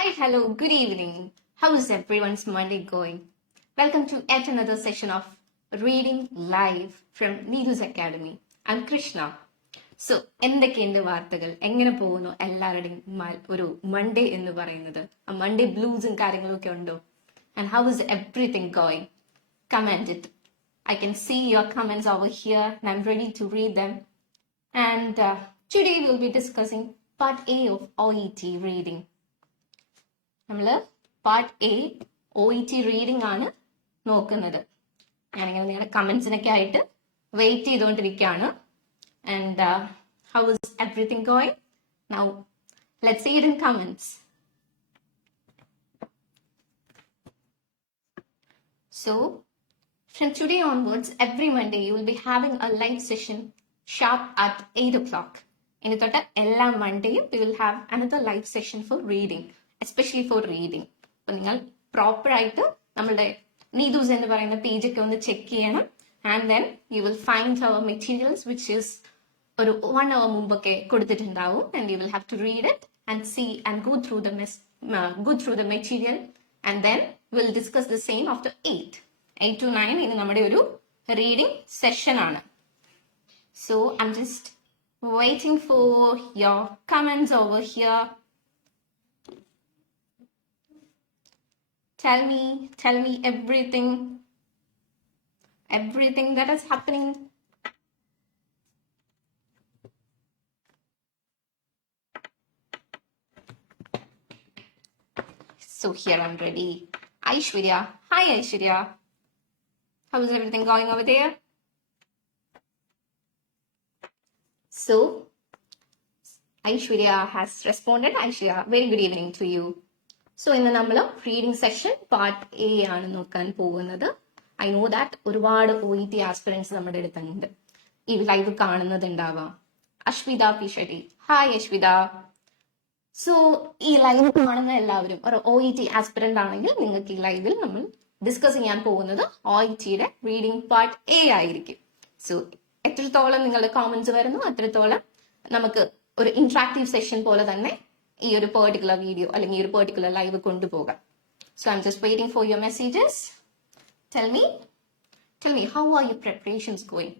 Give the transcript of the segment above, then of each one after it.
Hi, hello, good evening. How is everyone's Monday going? Welcome to yet another session of Reading Live from Neethus Academy. I'm Krishna. So, എന്തൊക്കെയുണ്ട് വാർത്തകൾ എങ്ങനെ പോകുന്നു എല്ലാവരുടെയും ഒരു മൺഡേ എന്ന് പറയുന്നത് മൺഡേ ബ്ലൂസും കാര്യങ്ങളൊക്കെ ഉണ്ടോ and how is everything going comment it I can see your comments over here and I'm ready to read them. And today we'll be discussing part A of OET reading. നമ്മൾ പാർട്ട് എ OET റീഡിംഗ് ആണ് നോക്കുന്നത്. ഞാനിങ്ങനെ നിങ്ങളുടെ കമന്റ്സിനൊക്കെ ആയിട്ട് wait ചെയ്തുകൊണ്ടിരിക്കുകയാണ്. And how is everything going now? Let's see it in comments. So from today onwards, every Monday you will be having a live session sharp at 8 o'clock. ഇനി തൊട്ട് എല്ലാ മൺഡേയും we will have another live session for reading, especially for reading. അപ്പോൾ നിങ്ങൾ പ്രോപ്പർ ആയിട്ട് നമ്മളുടെ നീതൂസ് എന്ന് പറയുന്ന പേജൊക്കെ ഒന്ന് ചെക്ക് ചെയ്യണം. And then you will find our materials which is ഒരു 1 hour മുമ്പൊക്കെ കൊടുത്തിട്ടുണ്ടാവും. And you will have to read it and see and go through the material. And then we'll discuss the same after 8 to 9. ഇനി നമ്മുടെ ഒരു reading session ആണ്. So I'm just waiting for your comments over here. Tell me everything that is happening. So here I'm ready. Aishwarya. Hi Aishwarya. How is everything going over there? So Aishwarya has responded. Aishwarya, very good evening to you. So ഇന്ന് നമ്മൾ reading session part A ആണ് നോക്കാൻ പോകുന്നത്. I know that ഒരുപാട് OET aspirants നമ്മുടെ അടുത്തുണ്ട്. ഈ ലൈവ് കാണുന്നതുണ്ടാവാം. അശ്വിത പിഷടി. ഹായ് അശ്വിത. സോ ഈ ലൈവ് കാണുന്ന എല്ലാവരും ഒരു OET ആസ്പിറന്റ് ആണെങ്കിൽ നിങ്ങൾക്ക് ഈ ലൈവിൽ നമ്മൾ ഡിസ്കസ് ചെയ്യാൻ പോകുന്നത് OETയുടെ റീഡിംഗ് പാർട്ട് എ ആയിരിക്കും. സോ എത്രത്തോളം നിങ്ങളുടെ കോമന്റ്സ് വരുന്നു അത്രത്തോളം നമുക്ക് ഒരു ഇന്ററാക്റ്റീവ് സെഷൻ പോലെ തന്നെ ഈ ഒരു പെർട്ടിക്കുലർ വീഡിയോ അല്ലെങ്കിൽ ഈ ഒരു പെർട്ടിക്കുലർ ലൈവ് കൊണ്ടുപോകാം. So I am just waiting for your messages. Tell me how are your preparations going?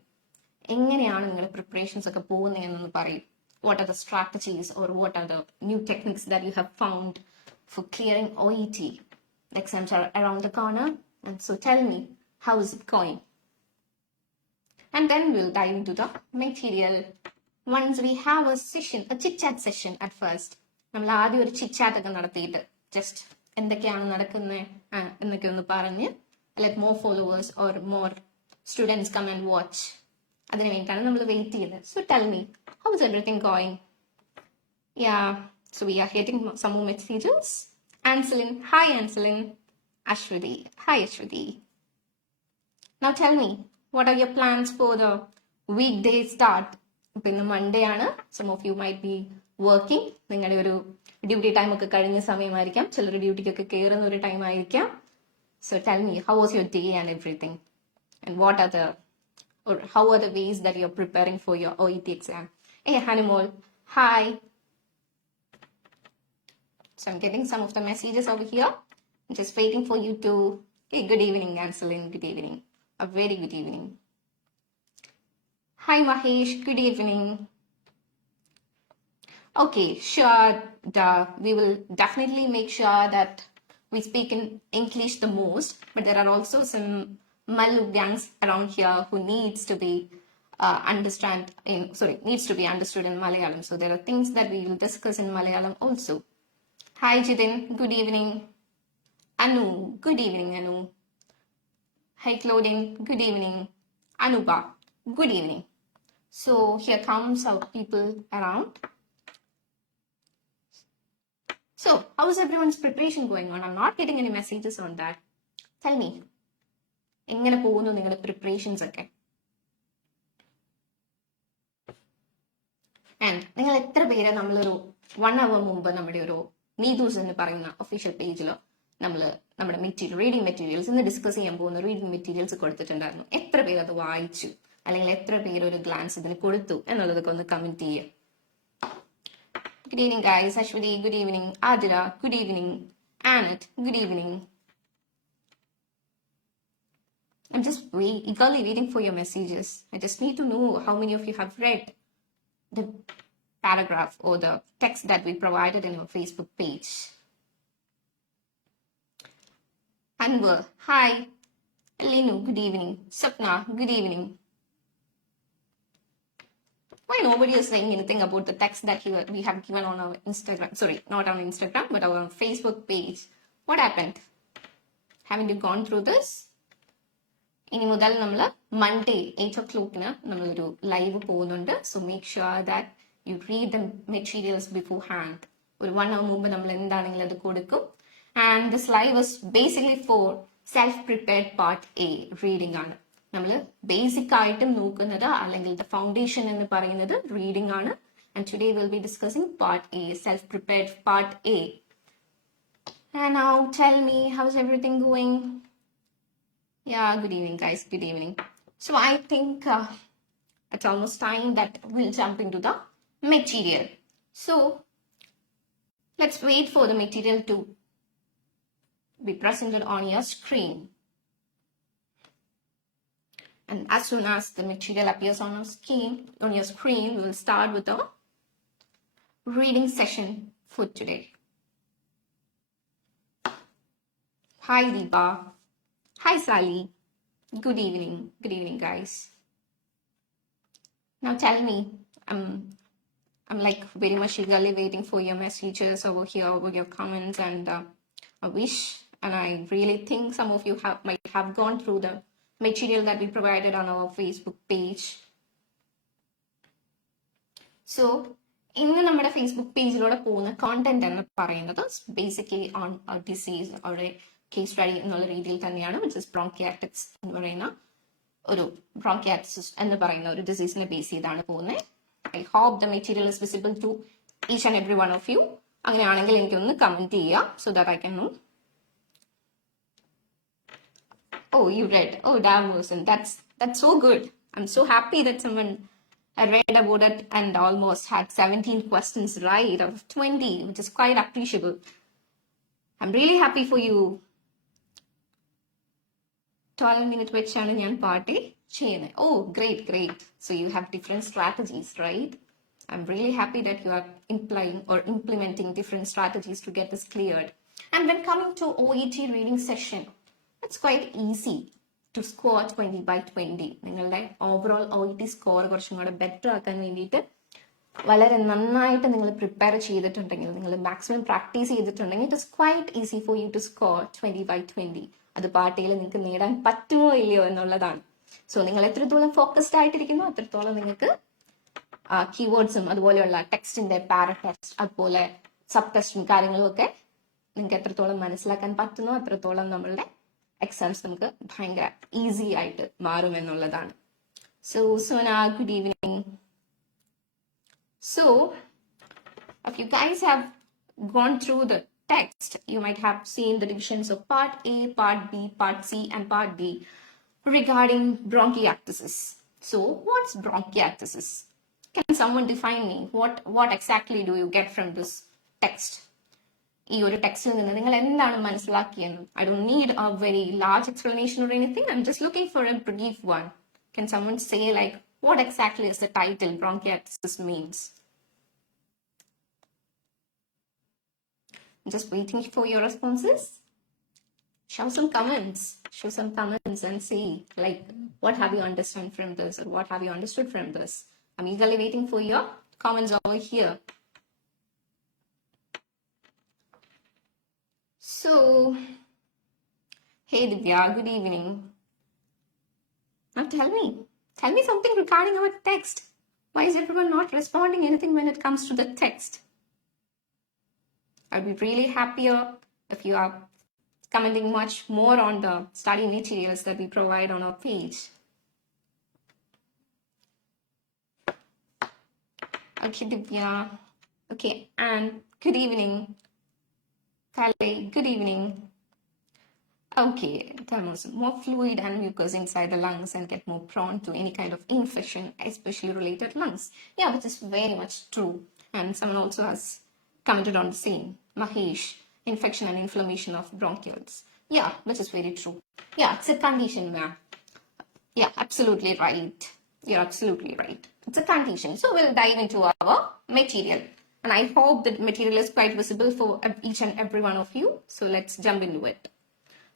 എങ്ങനെയാണ് നിങ്ങളുടെ പ്രിപ്പറേഷൻസ് ഒക്കെ പോകുന്നതെന്നൊന്ന് പറയും. What are the strategies or what are the new techniques that you have found for clearing OET? The exams are around the corner, and so tell me, how is it going? And then we'll dive into the material. Once we have a session, a chit-chat session at first. നമ്മൾ ആദ്യം ഒരു ചിറ്റ് ഒക്കെ നടത്തിയിട്ട് ജസ്റ്റ് എന്തൊക്കെയാണ് നടക്കുന്നത് എന്നൊക്കെ ഒന്ന് പറഞ്ഞ് like more followers or more students come and watch. അതിന് വേണ്ടിയിട്ടാണ് നമ്മൾ വെയിറ്റ് ചെയ്തത്. So tell me, how is everything going? Ya, so we are getting some more messages. Anselin, hi Anselin. Aswathy, hi Aswathy. Now tell me, what are your plans for the week day start? ഇപ്പൊ ഇന്ന് Monday ആണ്. Some of you might be working. നിങ്ങളുടെ ഒരു duty time ഒക്കെ കഴിഞ്ഞ സമയമായിരിക്കാം, ചിലർ ഡ്യൂട്ടിക്കൊക്കെ കയറുന്ന ഒരു ടൈം ആയിരിക്കാം. So tell me, how was your day and everything and what are the or how are the ways that you're preparing for your OET exam? Hey Hanimol, hi. So I'm getting some of the messages over here. I'm just waiting for you to. Hey, good evening Anselin, good evening, a very good evening. Hi Mahesh, good evening. Okay, sure, we will definitely make sure that we speak in English the most, but there are also some Malu gangs around here who needs to be understood in Malayalam. So there are things that we will discuss in Malayalam also. Hi Jidin, good evening. Anu, good evening Anu. Hi Claudine, good evening. Anuba, good evening. So here comes our people around. So how is everyone's preparation going on? I'm not getting any messages on that. Tell me. എങ്ങനെ പോകുന്നു നിങ്ങളുടെ പ്രിപ്പറേഷൻസ് ഒക്കെ? ആൻഡ് നിങ്ങൾ എത്ര പേര് നമ്മളൊരു 1 hour മുമ്പ് നമ്മുടെ ഒരു നീതൂസ് എന്ന് പറയുന്ന ഒഫീഷ്യൽ പേജിലോ നമ്മൾ നമ്മുടെ റീഡിംഗ് മെറ്റീരിയൽസ് ഇന്ന് ഡിസ്കസ് ചെയ്യാൻ പോകുന്ന റീഡിംഗ് മെറ്റീരിയൽസ് കൊടുത്തിട്ടുണ്ടായിരുന്നു? എത്ര പേര് അത് വായിച്ചു അല്ലെങ്കിൽ എത്ര പേര് ഒരു ഗ്ലാൻസ് ഇതിന് കൊടുത്തു എന്നുള്ളതൊക്കെ ഒന്ന് കമന്റ് ചെയ്യുക. Good evening, guys. Ashwini, good evening. Adira, good evening. Annette, good evening. I'm just eagerly waiting for your messages. I just need to know how many of you have read the paragraph or the text that we provided in our Facebook page. Anwar, hi. Lenu, good evening. Sapna, good evening. Why nobody is saying anything about the text that we have given on our Instagram? Sorry, not on Instagram, but our Facebook page. What happened? Haven't you gone through this? ഇനി മുതൽ നമ്മൾ Monday 8 o'clock നമ്മളൊരു ലൈവ് പോകുന്നുണ്ട്. So make sure that you read the materials beforehand. ഒരു 1 hour മുമ്പ് നമ്മൾ എന്താണെങ്കിലും അത് കൊടുക്കും. And this live is basically for self-prepared part A reading ആണ്. നമ്മൾ ബേസിക് ആയിട്ടും നോക്കുന്നത് അല്ലെങ്കിൽ the foundation എന്ന് പറയുന്നത് reading ആണ്. And today we'll be discussing part A, self-prepared part A. And now tell me, how's everything going? Yeah, good evening, guys. Good evening. So I think it's almost time that we'll jump into the material. So let's wait for the material to be presented on your screen. And as soon as the material appears on your screen, we will start with the reading session for today. Hi, Deepa. Hi, Sally. Good evening. Good evening, guys. Now tell me, I'm like very much eagerly waiting for your messages over here, over your comments and a wish. And I really think some of you might have gone through the material that we provided on our Facebook page. So, ഇന്ന് നമ്മുടെ ഫേസ്ബുക്ക് പേജിലൂടെ പോകുന്ന കോണ്ടന്റ് എന്ന് പറയുന്നത് basically on disease ഒരു case study എന്നുള്ള രീതിയിൽ തന്നെയാണ്, വിച്ച് ഇസ് ബ്രോങ്കിയാറ്റിക്സ് എന്ന് പറയുന്ന ഒരു ബ്രോങ്കിയാറ്റിസിസ് എന്ന് പറയുന്ന ഒരു ഡിസീസിനെ ബേസ് ചെയ്താണ് പോകുന്നത്. I hope the material is visible to each and every one of you. അങ്ങനെയാണെങ്കിൽ എനിക്കൊന്ന് കമന്റ് ചെയ്യുക so that I can know. Oh, you read. Oh, damn, Wilson. That's so good. I'm so happy that someone read about it and almost had 17 questions right out of 20, which is quite appreciable. I'm really happy for you. 12-minute വെച്ചാണ് ഞാൻ പാർട്ടി ചെയ്യുന്നത്. Oh, great. So you have different strategies, right? I'm really happy that you are implementing different strategies to get this cleared. And when coming to OET reading session, it's quite easy to score 20 by 20. നിങ്ങളുടെ overall OET score കുറച്ചും കൂടെ ബെറ്റർ ആക്കാൻ വേണ്ടിയിട്ട് വളരെ നന്നായിട്ട് നിങ്ങൾ prepare ചെയ്തിട്ടുണ്ടെങ്കിൽ, നിങ്ങൾ മാക്സിമം പ്രാക്ടീസ് ചെയ്തിട്ടുണ്ടെങ്കിൽ, it is quite easy for you to score 20 by 20. അത് പാർട്ടിയിൽ നിങ്ങൾക്ക് നേടാൻ പറ്റുമോ ഇല്ലയോ എന്നുള്ളതാണ്. സോ നിങ്ങൾ എത്രത്തോളം ഫോക്കസ്ഡ് ആയിട്ടിരിക്കുന്നു അത്രത്തോളം നിങ്ങൾക്ക് കീവേഡ്സും അതുപോലെയുള്ള ടെക്സ്റ്റിന്റെ പാരടെക്സ്റ്റ് അതുപോലെ സബ് ടെക്സ്റ്റും കാര്യങ്ങളും ഒക്കെ നിങ്ങൾക്ക് എത്രത്തോളം മനസ്സിലാക്കാൻ പറ്റുന്നോ അത്രത്തോളം നമ്മളുടെ എക്സാംസ് നമുക്ക് ഭയങ്കര ഈസി ആയിട്ട് മാറും എന്നുള്ളതാണ്. സോ Sona, good evening. So, if you guys have gone through the text, you might have seen the divisions of part A, part B, part C, and part D regarding bronchiectasis. So, what's bronchiectasis? Can someone define me? What exactly do you get from this text? ഈ ഒരു ടെക്സ്റ്റിൽ നിന്ന് നിങ്ങൾ എന്താണ് മനസ്സിലാക്കിയെന്ന്? I don't need a very large explanation or anything. I'm just looking for a brief one. Can someone say like what exactly is the title bronchiectasis means? I'm just waiting for your responses. Show some comments and say like what have you understood from this or what have you understood from this. I'm eagerly waiting for your comments over here. So, hey Divya, good evening. Now tell me something regarding our text. Why is everyone not responding anything when it comes to the text? I'd be really happier if you are commenting much more on the study materials that we provide on our page. Okay, Divya. Okay, and good evening. Kale, good evening. Okay, thermals more fluid and mucus inside the lungs and get more prone to any kind of infection, especially related lungs. Yeah, which is very much true. And someone also has commented on the same. Mahesh, infection and inflammation of bronchioles. Yeah, which is very true. Yeah, it's a condition, ma'am. Yeah, absolutely right. You're absolutely right. It's a condition. So we'll dive into our material. And I hope the material is quite visible for each and every one of you. So let's jump into it.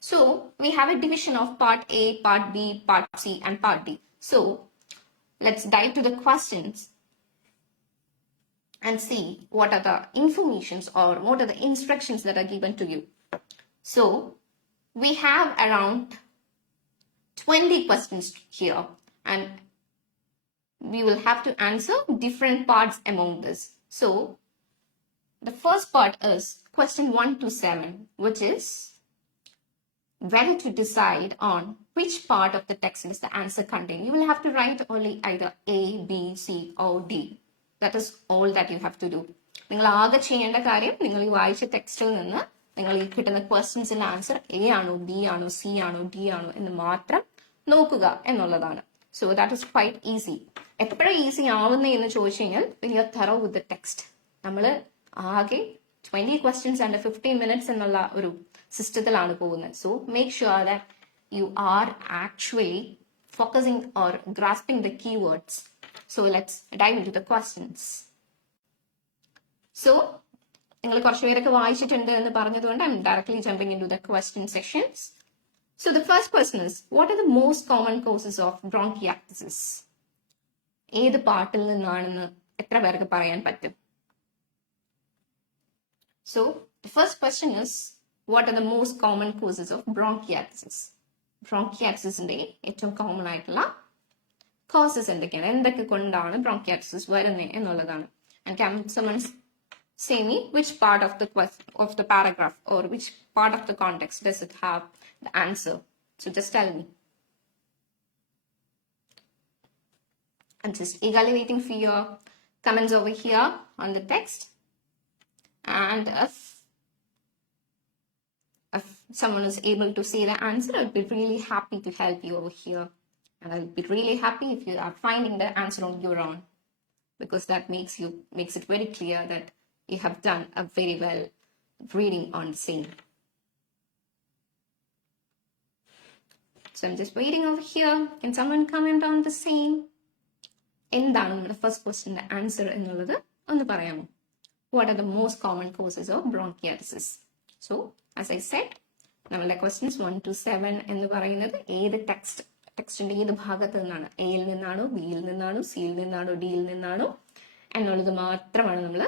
So we have a division of part A, part B, part C, and part D. So let's dive to the questions and see what are the informations or what are the instructions that are given to you. So we have around 20 questions here, and we will have to answer different parts among this. So the first part is question 1 to 7, which is whether to decide on which part of the text is the answer contained. You will have to write only either A, B, C, or D. That is all that you have to do. നിങ്ങൾ ആകെ ചെയ്യേണ്ട കാര്യം നിങ്ങൾ ഈ വായിച്ച ടെക്സ്റ്റിൽ നിന്ന് നിങ്ങൾ ഈ കിട്ടുന്ന ക്വസ്റ്റ്യൻസിന്റെ ആൻസർ എ ആണോ ബി ആണോ സി ആണോ ഡി ആണോ എന്ന് മാത്രം നോക്കുക എന്നുള്ളതാണ്. So that is quite easy. എപ്പോഴും ഈസി ആവുന്നേ എന്ന് ചോദിച്ചു കഴിഞ്ഞാൽ when you are thorough with the text. നമ്മൾ ആകെ 20 questions under 15 minutes എന്നുള്ള ഒരു സിസ്റ്റത്തിലാണ് പോകുന്നത്. So make sure that you are actually focusing or grasping the keywords. So let's dive into the questions. So, നിങ്ങൾ കുറച്ച് പേരൊക്കെ വായിച്ചിട്ടുണ്ട് എന്ന് പറഞ്ഞതുകൊണ്ട് I'm directly jumping into the question sections. So the first question is, what are the most common causes of bronchiectasis? ഏത് പാർട്ടിൽ നിന്നാണെന്ന് എത്ര പേർക്ക് പറയാൻ പറ്റും? So the first question is, what are the most common causes of bronchiectasis? Bronchiectasisന്റെ ഏറ്റവും കോമൺ ആയിട്ടുള്ള causes എന്തൊക്കെയാണ്, എന്തൊക്കെ കൊണ്ടാണ് bronchiectasis വരുന്നത് എന്നുള്ളതാണ്. And can someone say me which part of the paragraph or which part of the context does it have the answer? So just tell me. I'm just eagerly waiting for your comments over here on the text. And if someone is able to say the answer, I'd be really happy to help you over here. And I'll be really happy if you are finding the answer on your own, because that makes it very clear that you have done a very well reading on the same. So I'm just waiting over here. Can someone comment on the same? എന്താണ് നമ്മുടെ ഫസ്റ്റ് ക്വസ്റ്റ്യന്റെ ആൻസർ എന്നുള്ളത് ഒന്ന് പറയാമോ? What are the most common causes of bronchiectasis? So as I said, നമ്മളുടെ questions 1 to 7 എന്ന് പറയുന്നത് ഏത് ടെക്സ്റ്റിന്റെ ഏത് ഭാഗത്ത് നിന്നാണ്, എയിൽ നിന്നാണോ ബിയിൽ നിന്നാണോ സിയിൽ നിന്നാണോ ഡിയിൽ നിന്നാണോ എന്നുള്ളത് മാത്രമാണ് നമ്മൾ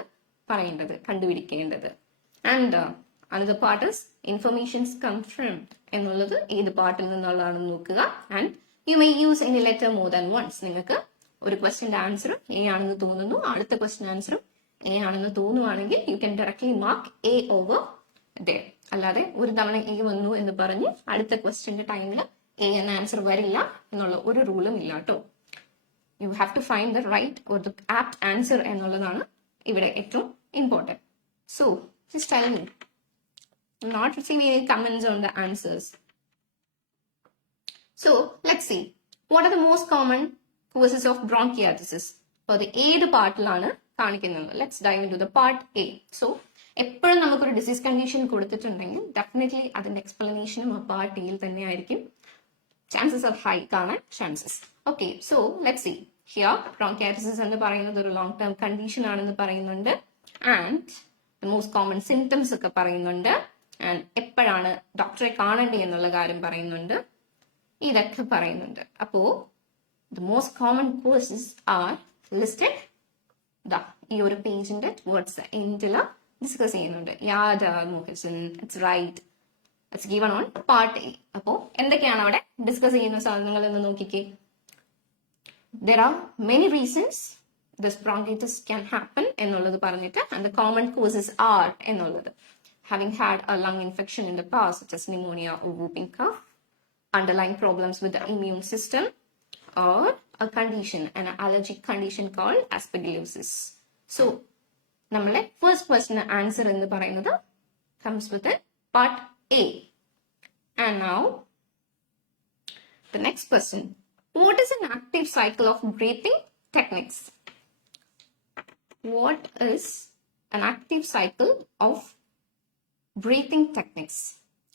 പറയേണ്ടത്, കണ്ടുപിടിക്കേണ്ടത്. And another part is informations come from എന്നുള്ളത് ഏത് പാർട്ടിൽ നിന്നുള്ളതാണെന്ന് നോക്കുക. And you may use any letter more than once. നിങ്ങൾക്ക് ഒരു ക്വസ്റ്റ്യന്റെ ആൻസർ എ ആണെന്ന് തോന്നുന്നു, അടുത്ത ക്വസ്റ്റ്യൻ ആൻസറും എ ആണെന്ന് തോന്നുവാണെങ്കിൽ you can directly mark A over there. അല്ലാതെ ഒരു തവണ എ വന്നു എന്ന് പറഞ്ഞ് അടുത്ത ക്വസ്റ്റ്യന്റെ ടൈമിൽ എ എന്ന ആൻസർ വരില്ല എന്നുള്ള ഒരു റൂളും ഇല്ല കേട്ടോ. You have to find the right or the apt answer എന്നുള്ളതാണ് ഇവിടെ ഏറ്റവും important. So just tell me. I'm not receiving any comments on the answers. So let's see. What are the most common causes of bronchiectasis? For the ഏത് പാർട്ടിലാണ് കാണിക്കുന്നത്? Let's dive into the part A. So എപ്പോഴും നമുക്കൊരു disease condition കൊടുത്തിട്ടുണ്ടെങ്കിൽ ഡെഫിനറ്റ്ലി അതിന്റെ എക്സ്പ്ലനേഷനും ആ പാർട്ട് എയിൽ തന്നെ ആയിരിക്കും. ചാൻസസ് ആർ ഹൈ കാണാൻ chances. Okay, so let's see. Here bronchiectasis എന്ന് പറയുന്നത് ഒരു ലോങ് ടേം കണ്ടീഷൻ ആണെന്ന് പറയുന്നുണ്ട്. And the most common symptoms ഒക്കെ പറയുന്നുണ്ട്. ആൻഡ് എപ്പോഴാണ് ഡോക്ടറെ കാണേണ്ടത് എന്നുള്ള കാര്യം പറയുന്നുണ്ട്. ഇതൊക്കെ പറയുന്നുണ്ട്. അപ്പോ the most common causes are listed ഈ ഒരു പേജിന്റെ ടുവേർഡ്സ് എൻഡില് ഡിസ്കസ് ചെയ്യുന്നുണ്ട്. It's right, it's given on part A. അപ്പോ എന്തൊക്കെയാണ് അവിടെ ഡിസ്കസ് ചെയ്യുന്ന സാധനങ്ങൾ എന്ന് നോക്കിക്കേ. There are many reasons this bronchitis can happen എന്നുള്ളത് പറഞ്ഞിട്ട്, and the common causes are എന്നുള്ളത് having had a lung infection in the past such as pneumonia or whooping cough, underlying problems with the immune system, or a condition, an allergic condition called aspergillosis. So നമ്മളെ first question answer എന്ന് പറയുന്നത് comes with it part A. And now the next question. What is an active cycle of breathing techniques? What is an active cycle of breathing techniques?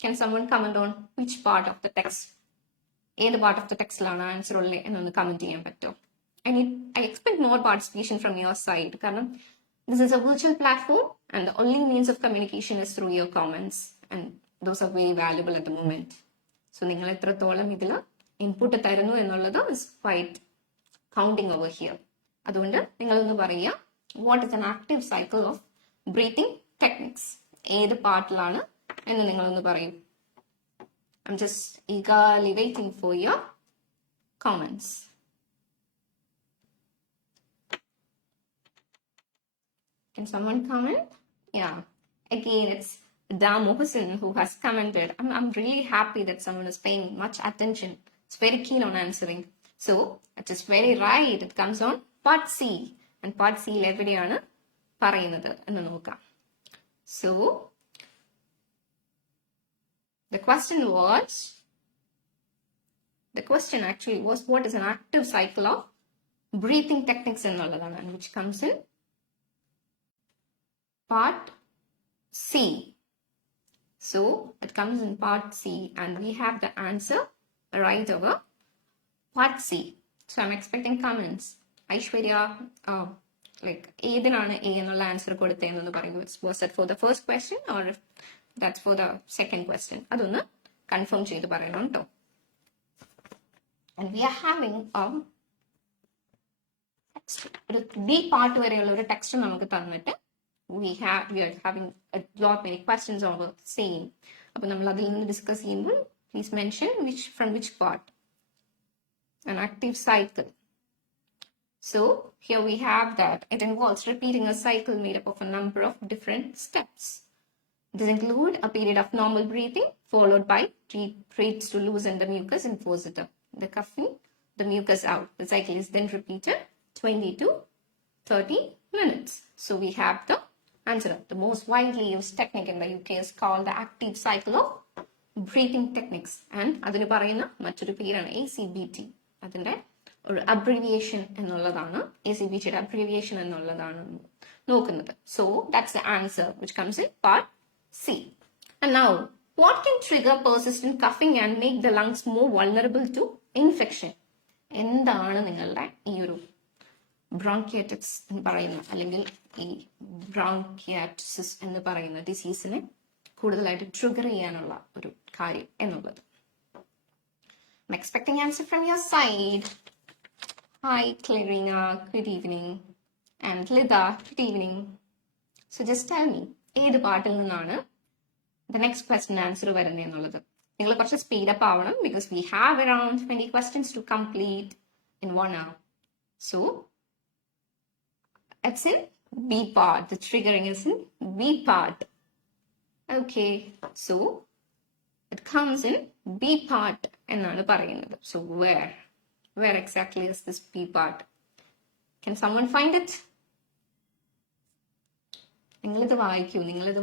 Can someone comment on which part of the text? ഏത് part of the textലാണ് ആൻസർ ഉള്ളത് എന്നൊന്ന് കമന്റ് ചെയ്യാൻ പറ്റുമോ? I expect more participation from your side. കാരണം this is a virtual platform and the only means of communication is through your comments, and those are very valuable at the moment. So നിങ്ങൾ എത്രത്തോളം ഇതിൽ ഇൻപുട്ട് തരുന്നു എന്നുള്ളത് is quite counting over here. അതുകൊണ്ട് നിങ്ങളൊന്ന് പറയുക, what is an active cycle of breathing techniques? ഏത് പാർട്ടിലാണ് എന്ന് നിങ്ങളൊന്ന് പറയും. I'm just eagerly waiting for your comments. Can someone comment? Yeah. Again, it's 𝐷 who has commented. I'm really happy that someone is paying much attention. It's very keen on answering. So, it is very right. It comes on part C. And part C il evideyanu parayunnathu ennu nokkam. So, the question actually was, what is an active cycle of breathing techniques ennulladana, and which comes in part C. So it comes in part C, and we have the answer right over part C. So I'm expecting comments. Aishwarya, like ഏതിനാണ് A എന്നുള്ള ആൻസർ കൊടുത്തതെന്ന് പറയുന്നു. Was that for the first question or if that's for the second question? അതൊന്ന് കൺഫേം ചെയ്ത് പറയണം കേട്ടോ. And we are having a text. ഒരു D part വരെയുള്ള ഒരു ടെക്സ്റ്റ് നമുക്ക് തന്നിട്ട് we are having a lot many questions over same. അപ്പോൾ നമ്മൾ അതിൽ നിന്ന് ഡിസ്കസ് ചെയ്യുമ്പോൾ please mention from which part. An active cycle. So here we have that it involves repeating a cycle made up of a number of different steps. These include a period of normal breathing followed by deep breaths to loosen the mucus and force the coughing the mucus out. The cycle is then repeated 20 to 30 minutes. So we have the answer. The most widely used technique in the UK is called the active cycle of breathing techniques. And അതിന് പറയുന്ന മറ്റൊരു പേരാണ് ACBT. അതിന്റെ ഒരു അബ്രീവിയേഷൻ എന്നുള്ളതാണ്. ACBTയുടെ അബ്രീവിയേഷൻ എന്നുള്ളതാണ് നോക്കുന്നത്. So that's the answer which comes in part C. And now, what can trigger persistent coughing and make the lungs more vulnerable to infection? എന്താണ് നിങ്ങളുടെ ഈ ഒരു ബ്രോങ്കിയറ്റിക്സ് എന്ന് പറയുന്ന, അല്ലെങ്കിൽ ഈ ബ്രോങ്കിയാറ്റിസിസ് എന്ന് പറയുന്ന ഡിസീസിനെ കൂടുതലായിട്ട് ട്രിഗർ ചെയ്യാനുള്ള ഒരു കാര്യം എന്നുള്ളത്? I'm expecting answer from your side. Hi Clarina, good evening. And Lida, good evening. So just tell me, ഏത് പാർട്ടിൽ നിന്നാണ് the next question answer വരുന്നത് എന്നുള്ളത്. നിങ്ങൾ കുറച്ച് സ്പീഡപ്പ് ആവണം, because we have around 20 questions to complete in 1 hour. So it's in B part. The triggering is in B part. Okay, so it comes in B part എന്നാണ് പറയുന്നത്. So where exactly is this B part? Can someone find it? നിങ്ങളിത്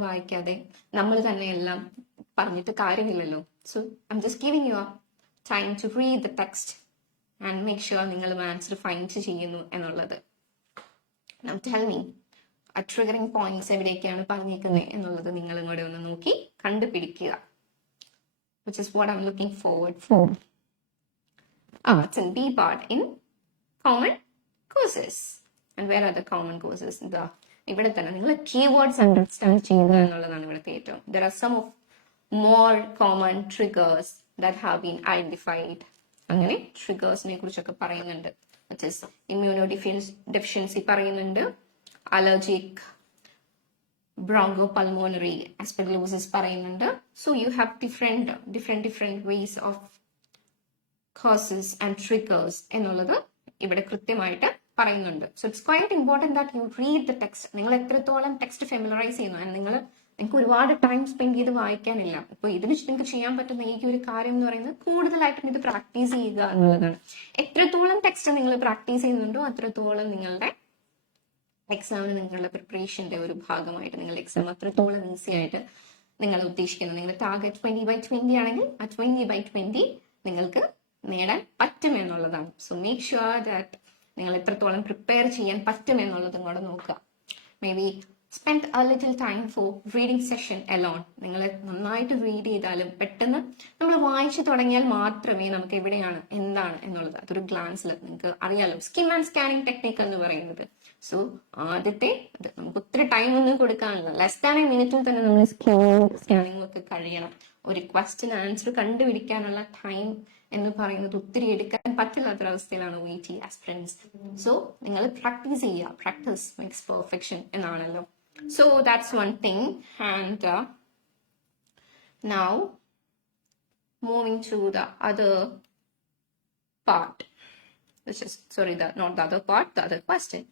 വായിക്കാതെ നമ്മൾ തന്നെ എല്ലാം പറഞ്ഞിട്ട് കാര്യമില്ലല്ലോ. So I'm just giving you a time to read the text and make sure നിങ്ങൾ ആൻസർ ഫൈൻഡ് ചെയ്യുന്നു എന്നുള്ളത്. Now tell me, ആ ട്രിഗറിംഗ് പോയിന്റ്സ് എവിടേക്കാണ് പറഞ്ഞിരിക്കുന്നത് എന്നുള്ളത് നിങ്ങൾ ഇങ്ങോട്ട് ഒന്ന് നോക്കി കണ്ടുപിടിക്കുക. Which is what I'm looking forward for. It's in B part, in common causes. And where are the common causes? ഇവിടെ തന്നെ നിങ്ങൾ കീവേഡ്സ് അണ്ടർസ്റ്റാൻഡ് ചെയ്യുക എന്നുള്ളതാണ് ഇവിടുത്തെ ഏറ്റവും. There are some of more common triggers that have been identified. അങ്ങനെ ട്രിഗേഴ്സിനെ കുറിച്ചൊക്കെ പറയുന്നുണ്ട്. Which is immunodeficiency പറയുന്നുണ്ട്, allergic bronchopulmonary aspergillosis പറയുന്നുണ്ട്. So you have different ways of causes and triggers എന്നുള്ളത് ഇവിടെ കൃത്യമായിട്ട് പറയുന്നുണ്ട്. So it's quite important that you read the text. നിങ്ങൾ എത്രത്തോളം ടെക്സ്റ്റ് ഫെമിലറൈസ് ചെയ്യുന്നു, നിങ്ങൾക്ക് ഒരുപാട് ടൈം സ്പെൻഡ് ചെയ്ത് വായിക്കാനില്ല. അപ്പൊ ഇതിന് നിങ്ങൾക്ക് ചെയ്യാൻ പറ്റുന്ന ഈ ഒരു കാര്യം എന്ന് പറയുന്നത് കൂടുതലായിട്ടും ഇത് പ്രാക്ടീസ് ചെയ്യുക എന്നുള്ളതാണ്. എത്രത്തോളം ടെക്സ്റ്റ് നിങ്ങൾ പ്രാക്ടീസ് ചെയ്യുന്നുണ്ടോ അത്രത്തോളം നിങ്ങളുടെ എക്സാമിന് നിങ്ങളുടെ പ്രിപ്പറേഷന്റെ ഒരു ഭാഗമായിട്ട് നിങ്ങൾ എക്സാം അത്രത്തോളം ഈസി ആയിട്ട് നിങ്ങൾ ഉദ്ദേശിക്കുന്നത്. നിങ്ങളുടെ ടാർഗറ്റ് 20/20 ആണെങ്കിൽ ആ 20/20 നിങ്ങൾക്ക് നേടാൻ പറ്റും എന്നുള്ളതാണ്. സോ മേക്ക് ഷുവർ ദാറ്റ് നിങ്ങൾ എത്രത്തോളം പ്രിപ്പയർ ചെയ്യാൻ പറ്റും എന്നുള്ളതും കൂടെ നോക്കുക. May be spend a little time for reading session alone. നിങ്ങൾ നന്നായിട്ട് റീഡ് ചെയ്താലും പെട്ടെന്ന് നമ്മൾ വായിച്ചു തുടങ്ങിയാൽ മാത്രമേ നമുക്ക് എവിടെയാണ് എന്താണ് എന്നുള്ളത് അതൊരു ഗ്ലാൻസിൽ നിങ്ങൾക്ക് അറിയാലോ. സ്കിം ആൻഡ് സ്കാനിങ് ടെക്നിക്ക് എന്ന് പറയുന്നത്. സോ ആദ്യത്തെ നമുക്ക് ഒത്തിരി ടൈം ഒന്നും കൊടുക്കാനില്ല. ലെസ് ദാൻ എ മിനിറ്റിൽ തന്നെ നമ്മൾ സ്കാനിങ് ഒക്കെ കഴിയണം. ഒരു ക്വസ്റ്റ്യൻ ആൻസർ കണ്ടുപിടിക്കാനുള്ള ടൈം എന്ന് പറയുന്നത് ഒത്തിരി എടുക്കാൻ പറ്റില്ലാത്തൊരവസ്ഥയിലാണ് OET ആസ്പിറൻസ്. സോ നിങ്ങൾ പ്രാക്ടീസ് ചെയ്യുക. പ്രാക്ടീസ് മേക്സ് പെർഫെക്ഷൻ എന്നാണല്ലോ. So that's one thing. And now moving to the other part, which is, sorry, not the other part, the other question.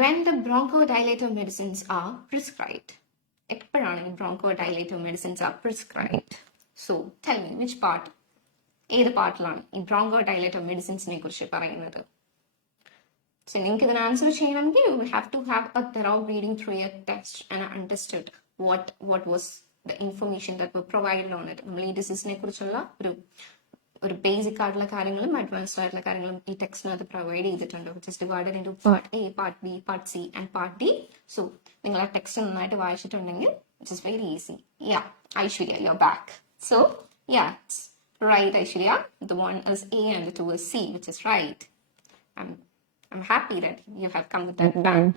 When the bronchodilator medicines are prescribed, eppozhana bronchodilator medicines are prescribed? So tell me which part, ഏത് പാർട്ടിലാണ് ഈ bronchodilator medicines നെ കുറിച്ച് പറയുന്നത്? So നിങ്ങൾക്ക് ഇതിന് ആൻസർ ചെയ്യണമെങ്കിൽ you have to have a thorough reading through your text and understood what was the information that were provided on it. നമ്മൾ ഈ ഡിസീസിനെ കുറിച്ചുള്ള ഒരു ബേസിക് ആയിട്ടുള്ള കാര്യങ്ങളും അഡ്വാൻസ്ഡ് ആയിട്ടുള്ള കാര്യങ്ങളും ഈ ടെക്സ്റ്റിനകത്ത് പ്രൊവൈഡ് ചെയ്തിട്ടുണ്ട്. which is divided into part A, part B, part C and part D. So നിങ്ങൾ ആ ടെക്സ്റ്റ് നന്നായിട്ട് വായിച്ചിട്ടുണ്ടെങ്കിൽ which is very easy. Yeah, Aishwarya, you're back. So yeah, it's right, Aishwarya. The one is A and the two is C, which is right. I'm happy that you have come with that done.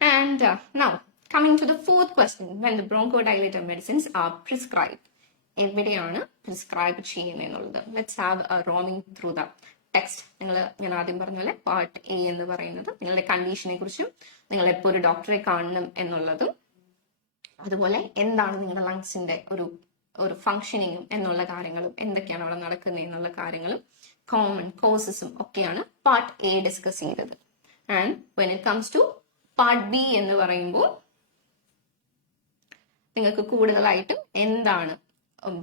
And now, coming to the fourth question, when the bronchodilator medicines are prescribed, എവിടെയാണ് പ്രിസ്ക്രൈബ് ചെയ്യുന്നത് എന്നുള്ളത്. Let's have A roaming through the text. ഞാൻ ആദ്യം പറഞ്ഞ പോലെ part A എന്ന് പറയുന്നത് നിങ്ങളുടെ കണ്ടീഷനെ കുറിച്ചും നിങ്ങൾ എപ്പോൾ ഒരു ഡോക്ടറെ കാണണം എന്നുള്ളതും അതുപോലെ എന്താണ് നിങ്ങളുടെ ലങ്സിന്റെ ഒരു ഫങ്ഷനിങ്ങും എന്നുള്ള കാര്യങ്ങളും എന്തൊക്കെയാണ് അവിടെ നടക്കുന്നത് എന്നുള്ള കാര്യങ്ങളും കോമൺ കോസസും ഒക്കെയാണ് പാർട്ട് എ ഡിസ്കസ് ചെയ്തത്. And when it comes to part B എന്ന് പറയുമ്പോൾ നിങ്ങൾക്ക് കൂടുതലായിട്ടും എന്താണ്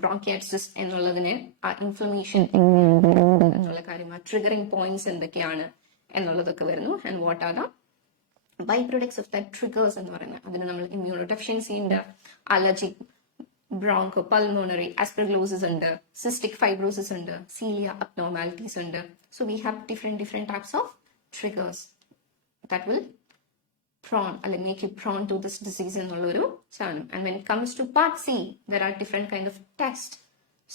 ബ്രോങ്കിയറ്റിസ് എന്നുള്ളതിന് ആ ഇൻഫ്ലമേഷൻ എന്നുള്ള കാര്യം, ആ ട്രിഗറിങ് പോയിന്റ്സ് എന്തൊക്കെയാണ് എന്നുള്ളതൊക്കെ വരുന്നു. And what are the by products of that triggers എന്ന് പറയുന്നത്. അതിന് നമ്മൾ ഇമ്മ്യൂണോ ഡെഫിഷ്യൻസി ഉണ്ട്, allergic bronchopulmonary aspergillosis under, cystic fibrosis under, cilia abnormalities under. So we have different types of triggers that will make you prone to this disease in olloru chanam. And when it comes to part C, there are different kind of tests.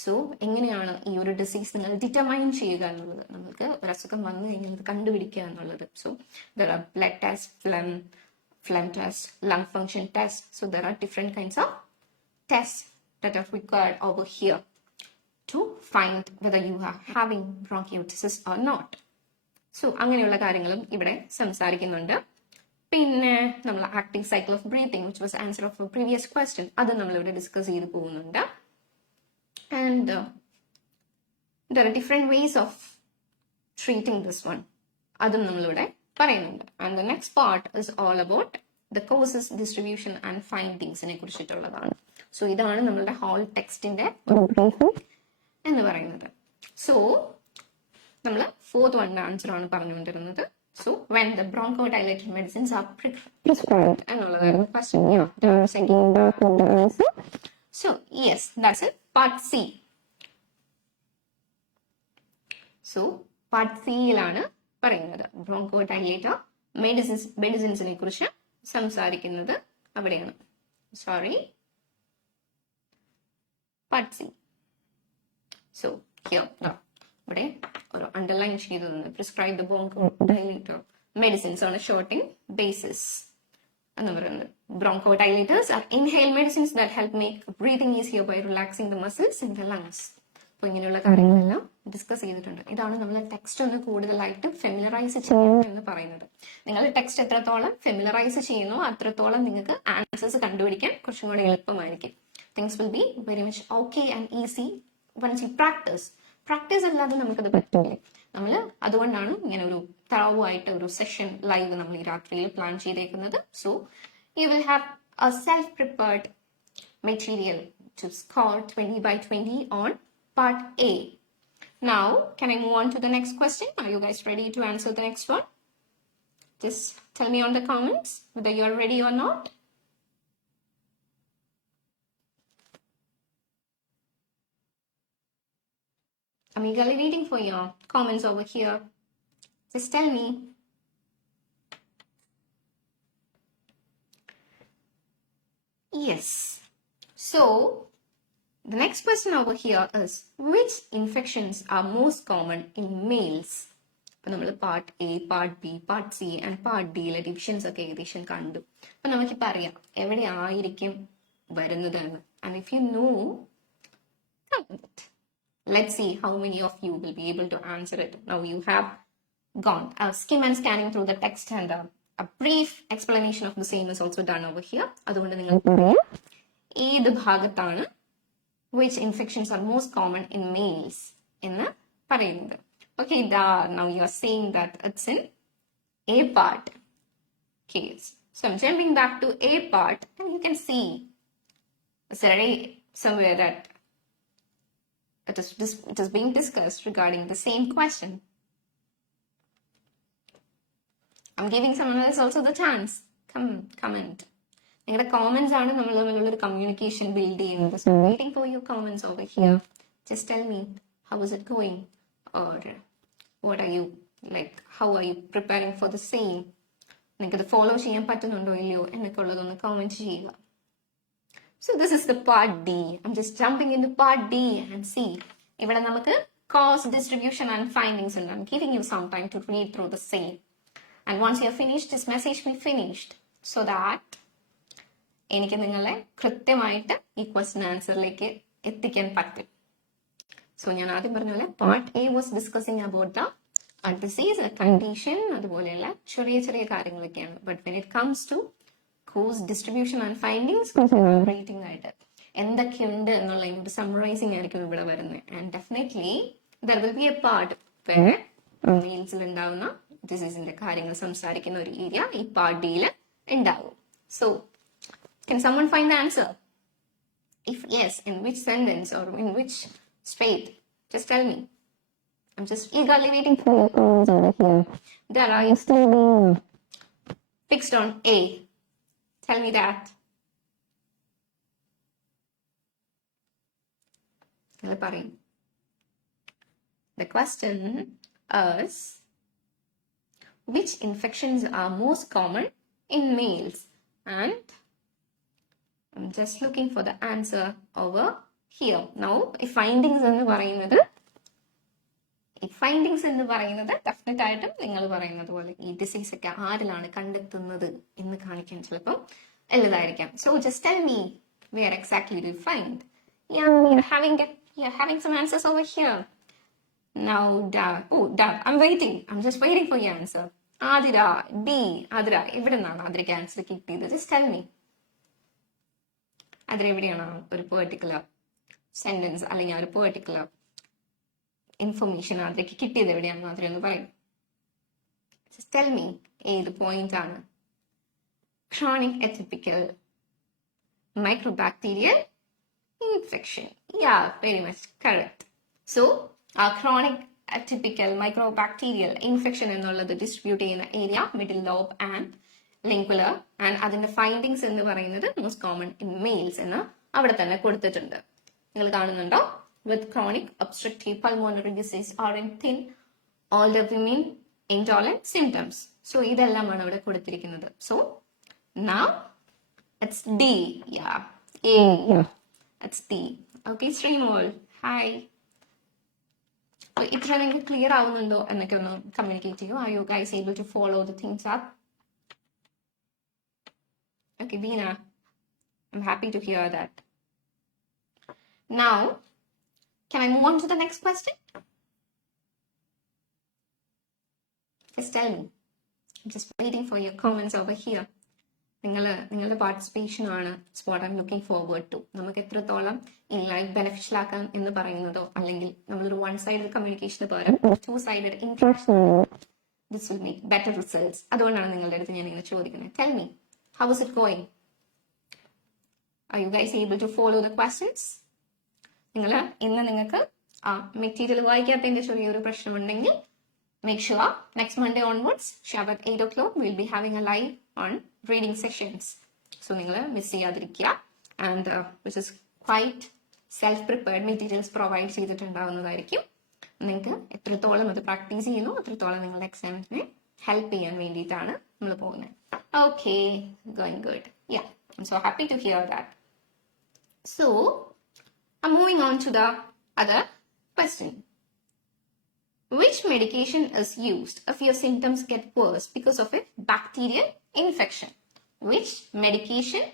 So എങ്ങനെയാണ് ഈ ഒരു ഡിസീസ് നിങ്ങൾ ഡിറ്റർമൈൻ ചെയ്യുക എന്നുള്ളത്, നമുക്ക് ഒരു അസുഖം വന്നു കഴിഞ്ഞാൽ അത് കണ്ടുപിടിക്കുക എന്നുള്ളത്. So there are blood tests, phlegm test, lung function test. So there are different kinds of tests that are required over here to find whether you are having bronchitis or not. So അങ്ങനെയുള്ള കാര്യങ്ങളും ഇവിടെ സംസാരിക്കുന്നുണ്ട്. പിന്നെ നമ്മൾ active cycle of breathing, which was answer of a previous question, അത് നമ്മൾ ഇവിടെ ഡിസ്കസ് ചെയ്ത് പോകുന്നുണ്ട്. And there are different ways of treating this one, അതും നമ്മളിവിടെ പറയുന്നുണ്ട്. And the next part is all about the causes, distribution and findings നെ കുറിച്ചിട്ടുള്ളതാണ്. സോ ഇതാണ് നമ്മളുടെ ഹോൾ ടെക്സ്റ്റിന്റെ എന്ന് പറയുന്നത്. സോ നമ്മൾ ഫോർത്ത് വണ്ണിന്റെ ആൻസർ ആണ് പറഞ്ഞുകൊണ്ടിരുന്നത്. So when the bronchodilator medicines are prescribed എന്നുള്ളതായിരുന്നു question. So yes, that's it. Part C. So part സിയിലാണ് പറയുന്നത് ബ്രോങ്കോഡൈലേറ്റർ മെഡിസിൻസിനെ കുറിച്ച് സംസാരിക്കുന്നത് അവിടെയാണ്. Sorry, part C. So here now ഇവിടെ ഒരു അണ്ടർലൈൻ ചെയ്തത് prescribe the bronchodilator medicines on a shorting basis എന്ന് പറയുന്നത്. Bronchodilators are inhaled medicines that help make breathing easier by relaxing the muscles in the lungs. അപ്പോൾ ഇങ്ങനെയുള്ള കാര്യങ്ങളെല്ലാം ഡിസ്കസ് ചെയ്തിട്ടുണ്ട്. ഇതാണ് നമ്മൾ ടെക്സ്റ്റ് ഒന്ന് കൂടുതലായിട്ട് ഫെമിലറൈസ് ചെയ്യുക എന്ന് പറയുന്നത്. നിങ്ങൾ ടെക്സ്റ്റ് എത്രത്തോളം ഫെമിലറൈസ് ചെയ്യുന്നോ അത്രത്തോളം നിങ്ങൾക്ക് ആൻസേഴ്സ് കണ്ടുപിടിക്കാൻ കുറച്ചും കൂടി എളുപ്പമായിരിക്കും. Things will be very much okay and easy once you practice. Practice അല്ലാതെ നമുക്കത് പറ്റില്ല. നമ്മൾ അതുകൊണ്ടാണ് ഇങ്ങനെ ഒരു തറവ് ആയിട്ട് ഒരു സെഷൻ ലൈവ് നമ്മൾ ഈ രാത്രിയിൽ പ്ലാൻ ചെയ്തേക്കുന്നത്. So you will have a self prepared material to score 20 by 20 on part A. Now, can I move on to the next question? Are you guys ready to answer the next one? Just tell me on the comments whether you are ready or not. I'm eagerly waiting for your comments over here. Just tell me. Yes. So the next question over here is, which infections are most common in males? അപ്പോൾ നമ്മൾ part A, part B, part C and part ഡിയിലെ divisions ഒക്കെ ഏകദേശം കണ്ടു. അപ്പൊ നമുക്കിപ്പോൾ അറിയാം എവിടെ ആയിരിക്കും വരുന്നത് എന്ന്. And if you know, let's see how many of you will be able to answer it. Now you have gone skim and scanning through the text, and a brief explanation of the same is also done over here. അതുകൊണ്ട് നിങ്ങൾ ഏത് ഭാഗത്താണ് which infections are most common in males എന്ന് പറയുന്നത്. Okay, now you are saying that it's in A part case. So I'm jumping back to A part, and you can see it's already somewhere that it is being discussed regarding the same question. I'm giving someone else also the chance. Comment. നിങ്ങളുടെ comments ആണ് നമ്മൾ തമ്മിലുള്ള ഒരു communication build ചെയ്യുന്നത്. So waiting for your comments over here. Just tell me how is it going, or what are you like, how are you preparing for the same. നിങ്ങൾക്കത് follow ചെയ്യാൻ പറ്റുന്നുണ്ടോ ഇല്ലയോ എന്നൊക്കെ ഉള്ളതൊന്ന് കമന്റ് ചെയ്യുക. So this is the part D. I'm just jumping in to part D and C. ഇവിടെ നമുക്ക് cause distribution and findings ഉണ്ട്. I M giving you some time to read through the same. And once you are finished, this message be finished so that എനിക്ക് നിങ്ങളെ കൃത്യമായിട്ട് ഈ ക്വസ്റ്റ്യൻ ആൻസറിലേക്ക് എത്തിക്കാൻ പറ്റും. സോ ഞാൻ ആദ്യം പറഞ്ഞ പോലെ part A was discussing about the disease, condition, അതുപോലെയുള്ള ചെറിയ ചെറിയ കാര്യങ്ങളൊക്കെയാണ്. But when it comes to cause distribution and findings, rating ആയിട്ട് എന്തൊക്കെയുണ്ട് എന്നുള്ള ഒരു സമ്മറൈസിങ് ആയിരിക്കും ഇവിടെ വരുന്നത്. And definitely there will be a part where മെയിൽസിൽ ഉണ്ടാവുന്ന ഡിസീസിന്റെ കാര്യങ്ങൾ സംസാരിക്കുന്ന ഒരു ഏരിയ ഈ പാർട്ട് ഡിയിൽ ഉണ്ടാവും. So can someone find the answer? If yes, in which sentence or in which state? Just tell me. I'm just eagerly waiting for your comments over here. There, are you still being fixed on A? Tell me that. The question is, which infections are most common in males? And I'm just looking for the answer over here. Now, if findings എന്ന് പറയുന്നത് ഡെഫിനറ്റ് ആയിട്ടും നിങ്ങൾ പറയുന്നത് പോലെ ഈ ഡിസീസ് ഒക്കെ ആരിലാണ് കണ്ടെത്തുന്നത് എന്ന് കാണിക്കാൻ ചിലപ്പോൾ എളുതായിരിക്കാം. So just tell me where exactly do you find? Yeah, you're having some answers over here. Now, I'm waiting. I'm just waiting for your answer. Adira, D, Adira, ഇവിടെ നിന്നാണ് ആതിരയ്ക്ക് ആൻസർ കിട്ടിയത്. Just tell me. അതിലെവിടെയാണ് ഒരു particular sentence അല്ലെങ്കിൽ ഒരു particular information അതിലേക്ക് കിട്ടിയത് എവിടെയാണെന്ന് അതിലൊന്ന് പറയും. Just tell me ഏത് പോയിന്റ് ആണ്. Chronic atypical microbacterial infection. Yeah, very much correct. So, chronic atypical microbacterial infection എന്നുള്ളത് ഡിസ്ട്രിബ്യൂട്ട് ചെയ്യുന്ന area middle lobe and lingular, and അതിന്റെ ഫൈൻഡിങ്സ് എന്ന് പറയുന്നത് മോസ്റ്റ് കോമൺ ഇൻ മെയിൽസ് എന്ന് അവിടെ തന്നെ കൊടുത്തിട്ടുണ്ട്. നിങ്ങൾ കാണുന്നുണ്ടോ? With chronic obstructive pulmonary disease or in thin older women intolerant symptoms. So ഇതെല്ലാമാണ് അവിടെ കൊടുത്തിരിക്കുന്നത്. So now it's D. It's D. Okay Sreemol, hi. ഇത്ര നിങ്ങൾക്ക് ക്ലിയർ ആവുന്നുണ്ടോ എന്നൊക്കെ ഒന്ന് കമ്മ്യൂണിക്കേറ്റ് ചെയ്യൂ. Are you guys able to follow the things up? Okay, Veena, I'm happy to hear that. Now, can I move on to the next question? Just tell me. I'm just waiting for your comments over here. നിങ്ങളുടെ participation ആണ് what I am looking forward to. നമുക്ക് എത്രത്തോളം ഈ life beneficial ആക്കാം എന്ന് പറയുന്നതോ, അല്ലെങ്കിൽ നമ്മളൊരു വൺ സൈഡഡ് കമ്മ്യൂണിക്കേഷന് പകരം to sided interaction, this will make better results. അതുകൊണ്ടാണ് നിങ്ങളുടെ അടുത്ത് ഞാൻ ഇങ്ങനെ ചോദിക്കുന്നത്. Tell me, how is it going? Are you guys able to follow the questions? ഇന്ന് നിങ്ങൾക്ക് മെറ്റീരിയൽ വായിക്കാത്തതിന്റെ ചെറിയൊരു പ്രശ്നമുണ്ടെങ്കിൽ make sure next Monday onwards, sharp at 8 o'clock, we'll be having a live on reading sessions. So നിങ്ങൾ miss ചെയ്യാതിരിക്കുക. And which is quite self-prepared materials provide ചെയ്തിട്ടുണ്ടാവുന്നതായിരിക്കും. നിങ്ങൾക്ക് എത്രത്തോളം അത് പ്രാക്ടീസ് ചെയ്യുന്നു അത്രത്തോളം നിങ്ങളുടെ എക്സാമിനെ ഹെൽപ്പ് ചെയ്യാൻ വേണ്ടിയിട്ടാണ് നമ്മൾ പോകുന്നത്. Okay, going good. Yeah. I'm so happy to hear that. So, I'm moving on to the other question. Which medication is used if your symptoms get worse because of a bacterial infection? Which medication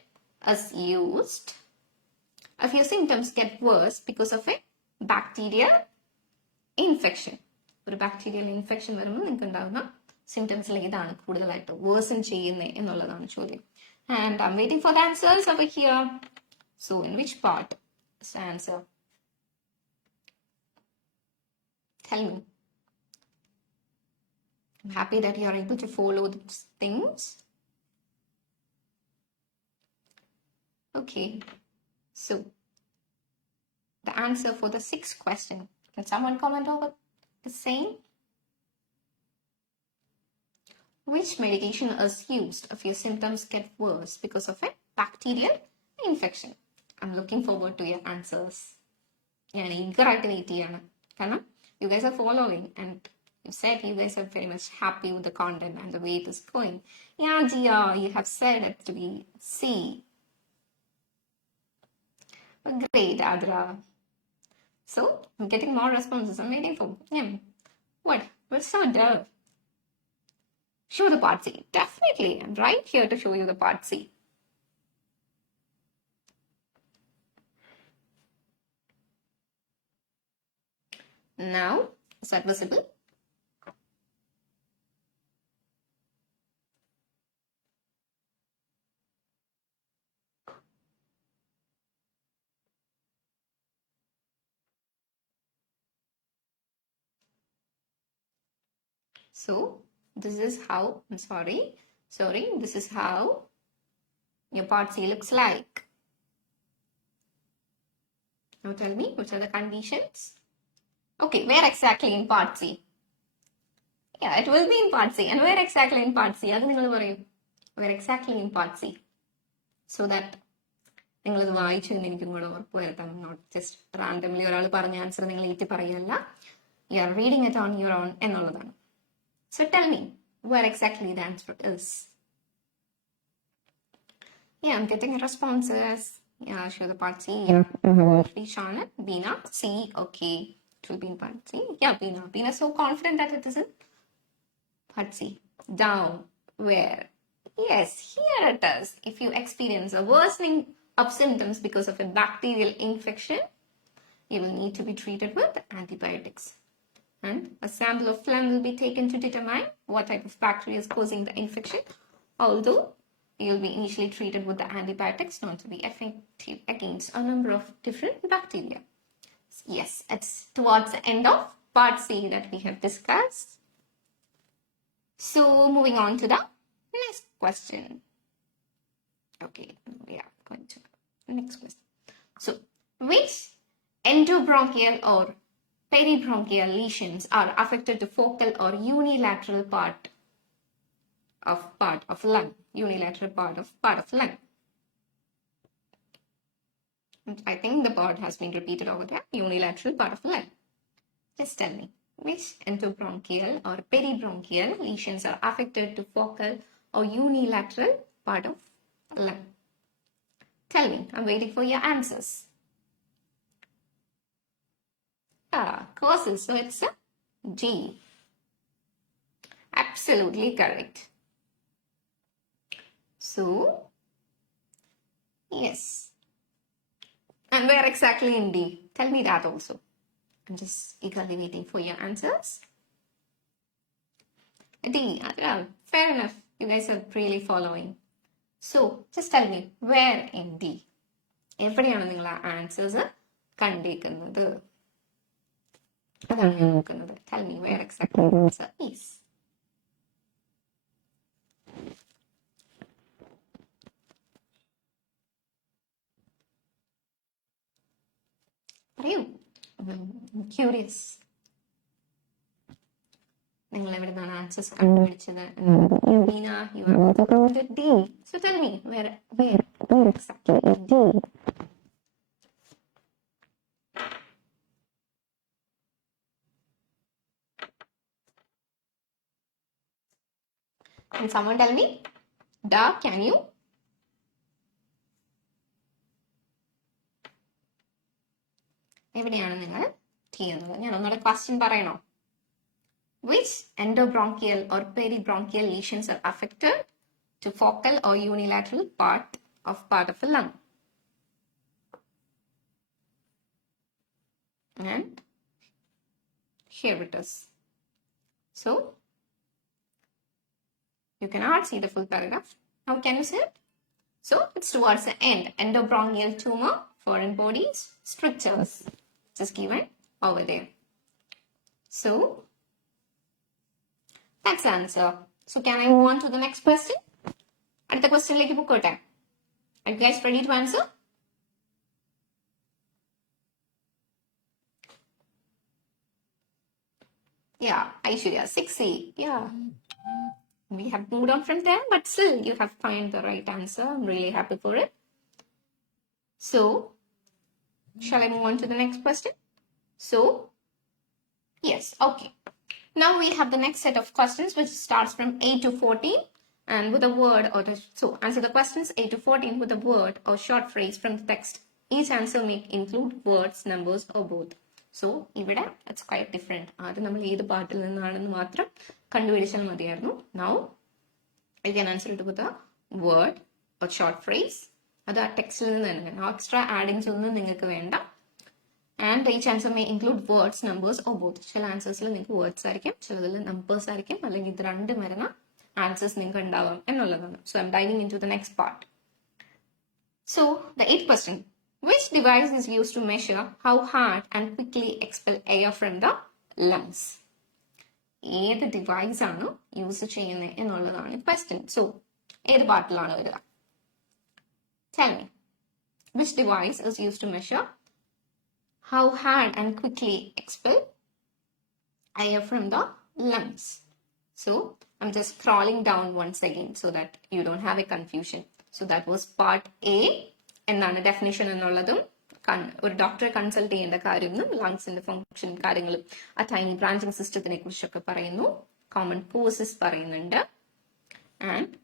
is used if your symptoms get worse because of a bacterial infection? ഒരു bacterial infection വരുമ്പോൾ നിങ്ങൾക്ക് ഉണ്ടാകുന്ന സിംറ്റംസിൽ ഏതാണ് കൂടുതലായിട്ട് വേഴ്സൺ ചെയ്യുന്നത് എന്നുള്ളതാണ് ചോദ്യം. And I'm waiting for the answers over here. So, in which part is the answer? Tell me. I'm happy that you are able to follow these things. Okay. So, the answer for the 6th question. Can someone comment over the same? Which medication is used if your symptoms get worse because of a bacterial infection? I'm looking forward to your answers. I'm eager to wait here. You guys are following and you said you guys are very much happy with the content and the way it is going. Yeah, Gia, you have said it to be C. Great, Adra. So, I'm getting more responses. I'm waiting for him. What? What's so dull? Show the part C. Definitely. I'm right here to show you the part C. Now, is that visible? So, this is how, this is how your part C looks like. Now tell me, which are the conditions? Okay, where exactly in part C? Yeah, it will be in part C. And where exactly in part C? Where exactly in part C? So that നിങ്ങളിത് വായിച്ചു എന്ന് എനിക്കും കൂടെ ഉറപ്പ് വരുത്താം. Not just randomly ഒരാൾ പറഞ്ഞ ആൻസർ നിങ്ങൾ ഏറ്റി പറയല്ല. You are reading it on your own എന്നുള്ളതാണ്. So tell me where exactly the answer is. Yeah, I'm getting responses. Yeah, show the part C. Yeah. Shana, Beena, C. Okay, it will be in part C. Yeah, Beena. Beena is so confident that it is in part C. Down. Where? Yes, here it is. If you experience a worsening of symptoms because of a bacterial infection, you will need to be treated with antibiotics. And a sample of phlegm will be taken to determine what type of bacteria is causing the infection, although you will be initially treated with the antibiotics known to be effective against a number of different bacteria. Yes, it's towards the end of part C that we have discussed. So, moving on to the next question. Okay, we are going to the next question. So, which endobronchial or peribronchial lesions are affected to focal or unilateral part of lung. Unilateral part of lung. And I think the part has been repeated over there. Unilateral part of lung. Just tell me, which endobronchial or peribronchial lesions are affected to focal or unilateral part of lung? Tell me. I'm waiting for your answers. Causes. So it's a D. Absolutely correct. So, yes. And where exactly in D? Tell me that also. I'm just eagerly waiting for your answers. D. Fair enough. You guys are really following. So, just tell me, where in D? എവിടെയാണ് നിങ്ങൾ ആ ആൻസേഴ്സ് കണ്ടേക്കുന്നത്? അതാണ് ഞാൻ നോക്കുന്നത്. Tell me where exactly the answer is. പറയൂ. ക്യൂരിയസ്. നിങ്ങൾ എവിടെ നിന്നാണ് ആൻസേഴ്സ് കണ്ടുപിടിച്ചത്? D. So tell me where exactly in D? Can someone tell me? Da, can you? എവിടെയാണ് നിങ്ങൾ ചെയ്യുന്നത്? ഞാൻ ഒന്നുകൂടെ ക്വസ്റ്റ്യൻ പറയണോ? Which endobronchial or peribronchial lesions are affected to focal or unilateral part of a lung? And here it is. So you cannot see the full paragraph. How can you see it? So it's towards the end. Endobronchial tumor, foreign bodies, strictures. Just given over there. So that's the answer. So can I move on to the next question? At the question like book time. Are you guys ready to answer? Yeah, Aishwarya, 6C. Yeah. We have moved on from there, but still you have found the right answer. I'm really happy for it. So, shall I move on to the next question? So, yes, okay. Now we have the next set of questions which starts from 8 to 14 and with a word or so answer the questions 8 to 14 with a word or short phrase from the text. Each answer may include words, numbers or both. So ഇവിടെ it's quite different. ആദ്യം നമ്മൾ ഏത് പാട്ടിൽ നിന്നാണെന്ന് മാത്രം കണ്ടുപിടിച്ചാൽ മതിയായിരുന്നു. Now you can answer it with a word or short phrase. അത് ആ ടെക്സ്റ്റിൽ നിന്ന് തന്നെ. എക്സ്ട്രാ ആഡിങ്സ് ഒന്നും നിങ്ങൾക്ക് വേണ്ട. And each answer may include words, numbers or both. ചില ആൻസേഴ്സിൽ നിങ്ങൾക്ക് വേർഡ്സ് ആയിരിക്കും, ചിലതിൽ നമ്പേഴ്സ് ആയിരിക്കും, അല്ലെങ്കിൽ ഇത് രണ്ടും വരുന്ന ആൻസേഴ്സ് നിങ്ങൾക്ക് ഉണ്ടാവും എന്നുള്ളതാണ്. So I'm diving into the next part. So the 8th question. Which device is used to measure how hard and quickly expel air from the lungs? ഏത് ഡിവൈസ് ആണ് യൂസ് ചെയ്യുന്നത് എന്നുള്ളതാണ് ക്വസ്റ്റ്യൻ. സോ ഏത് പാർട്ടിലാണ് വരിക? Tell me. Which device is used to measure how hard and quickly expel air from the lungs? So I'm just scrolling down once again so that you don't have a confusion. So that was part A. എന്താണ് ഡെഫിനിഷൻ എന്നുള്ളതും ഒരു ഡോക്ടറെ കൺസൾട്ട് ചെയ്യേണ്ട കാര്യങ്ങളും ലങ്സിന്റെ ഫംഗ്ഷൻ കാര്യങ്ങളും ആ tiny branching സിസ്റ്റത്തിനെ കുറിച്ചൊക്കെ പറയുന്നു. കോമൺ കോസസ് പറയുന്നുണ്ട്. ആൻഡ്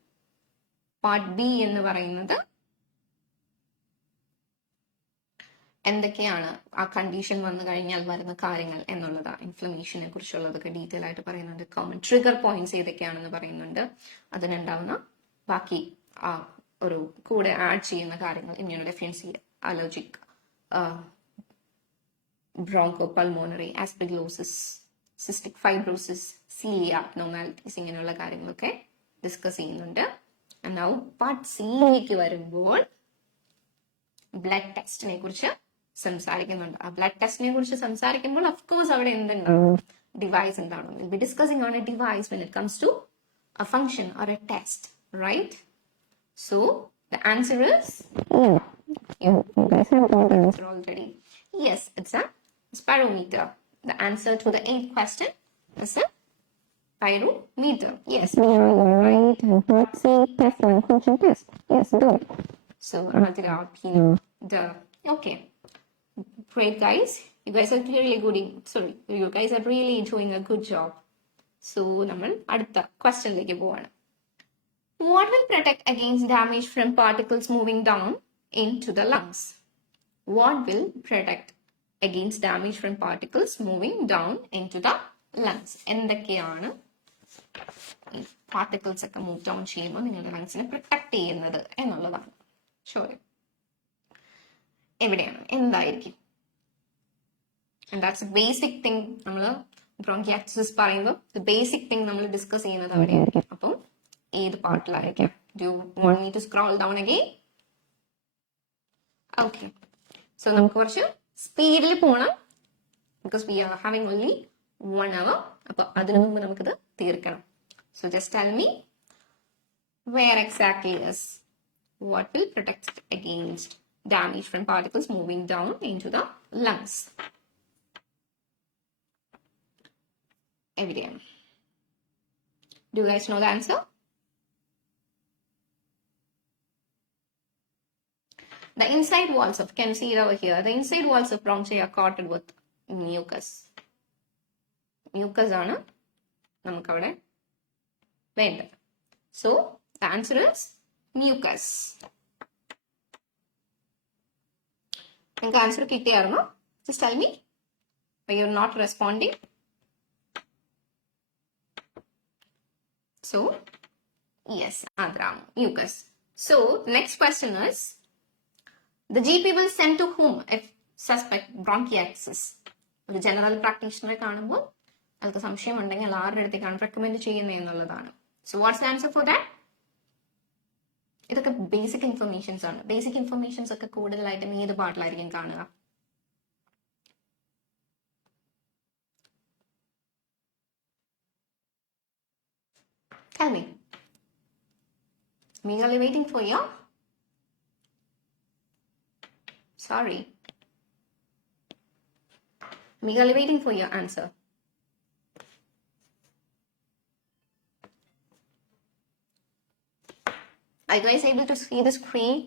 പാർട്ട് ബി എന്ന് പറയുന്നത് എന്തൊക്കെയാണ് ആ കണ്ടീഷൻ വന്നു കഴിഞ്ഞാൽ വരുന്ന കാര്യങ്ങൾ എന്നുള്ളതാ. ഇൻഫ്ലമേഷനെ കുറിച്ചുള്ളതൊക്കെ ഡീറ്റെയിൽ ആയിട്ട് പറയുന്നുണ്ട്. കോമൺ ട്രിഗർ പോയിന്റ്സ് ഏതൊക്കെയാണെന്ന് പറയുന്നുണ്ട്. അതിനുണ്ടാവുന്ന ബാക്കി ആ ഒരു കൂടെ ആഡ് ചെയ്യുന്ന കാര്യങ്ങൾ immunodeficiency, allergic, bronchopulmonary, aspergillosis, cystic fibrosis, cilia abnormalities, ഇങ്ങനെയുള്ള കാര്യങ്ങളൊക്കെ ഡിസ്കസ് ചെയ്യുന്നുണ്ട്. നൗ പാർട്ട് സിയിലേക്ക് വരുമ്പോൾ ബ്ലഡ് ടെസ്റ്റിനെ കുറിച്ച് സംസാരിക്കുന്നുണ്ട്. ആ ബ്ലഡ് ടെസ്റ്റിനെ കുറിച്ച് സംസാരിക്കുമ്പോൾ അഫ്കോഴ്സ് അവിടെ എന്തുണ്ടാവും? ഡിവൈസ് എന്താണ്? Will be discussing on a device when it comes to a function or a test, right? So the answer is you guys have got the answer already. Yes, it's a spirometer. The answer to the 8th question is a spirometer. Yes, we are right. 𝐷𝐶 function test. Yes, good. So okay. Great, guys. You guys are really good. You guys are really doing a good job. So നമ്മൾ അടുത്ത ക്വസ്റ്റ്യനിലേക്ക് പോവാണ്. What will protect against damage from particles moving down into the lungs? What will protect against damage from particles moving down into the lungs? എന്തൊക്കെയാണ് ഈ പാർട്ടിക്കിൾസ് ഒക്കെ move down ചെയ്യുമ്പോൾ നിങ്ങളുടെ ലങ്സിനെ പ്രൊട്ടക്ട് ചെയ്യുന്നത് എന്നുള്ളതാണ്. ഷോറി എവിടെയാണ്, എന്തായിരിക്കും? And that's a basic thing. നമ്മൾ ബ്രോങ്കിയാക്സിസ് പറയുമ്പോൾ ബേസിക് തിങ് നമ്മൾ ഡിസ്കസ് ചെയ്യുന്നത് അവിടെയായിരിക്കും. അപ്പം ഏത് പാർട്ടിലായിരിക്കാം? Do you want me to scroll down again? Okay. So നമുക്ക് കുറച്ച് സ്പീഡിൽ പോകണം. Because we are having only 1 hour. അപ്പൊ അതിനു മുമ്പ് നമുക്കിത് തീർക്കണം. So just tell me where exactly is what will protect against damage from particles moving down into the lungs. Evident. Do you guys know the answer? The inside walls of, can you see it over here? The inside walls of bronchi are coated with mucus. Mucus ആണ് നമുക്കവിടെ വേണ്ടത്. So the answer is mucus. നിങ്ങൾക്ക് ആൻസർ കിട്ടിയായിരുന്നോ? Just tell me. Or you're not responding. So, yes, Adram, mucus. So, next question is, the GP will send to whom if suspect bronchiectasis? The general practitioner കാണുമ്പോൾ അവർക്ക് സംശയം ഉണ്ടെങ്കിൽ ആരുടെ അടുത്തേക്കാണ് റെക്കമെൻഡ് ചെയ്യുന്നത് എന്നുള്ളതാണ്. So, what's the answer for that? ഇതൊക്കെ basic informations ആണ്. ബേസിക് ഇൻഫർമേഷൻസ് ഒക്കെ കൂടുതലായിട്ടും ഏത് പാർട്ടിലായിരിക്കും കാണുക? Tell me. I'm eagerly waiting for you. Sorry. I'm eagerly waiting for your answer. Are you guys able to see the screen?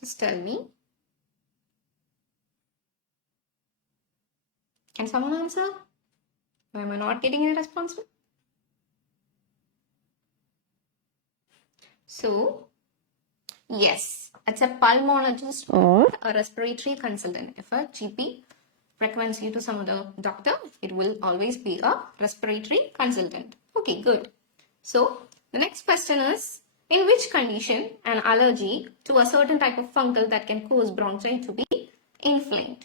Just tell me. Can someone answer? Or am I not getting any response? So, yes, it's a pulmonologist or a respiratory consultant. If a GP recommends you to some other doctor, it will always be a respiratory consultant. Okay, good. So, the next question is, in which condition an allergy to a certain type of fungal that can cause bronchi to be inflamed?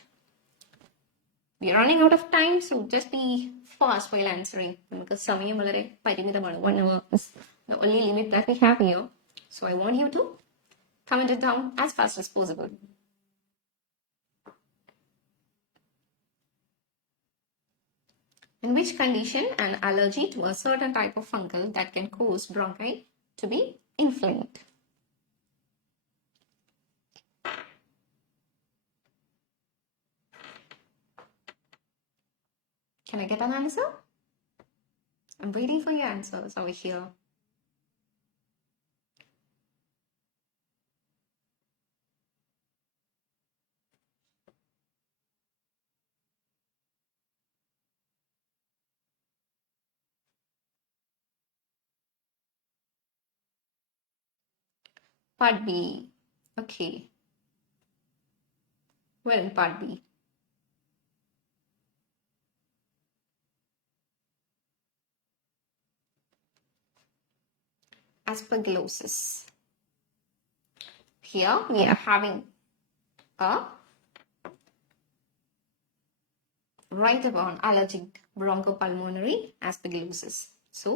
We are running out of time, so just be fast while answering. Because സമയം വളരെ പരിമിതമാണ്. 1 hour is the only limit that we have here. So I want you to comment it down as fast as possible. In which condition an allergy to a certain type of fungal that can cause bronchi to be inflamed? Can I get an answer? I'm waiting for your answers over here. Part B. Okay. We're in part B. Aspergillosis. Here we are having a write-up allergic bronchopulmonary aspergillosis. So,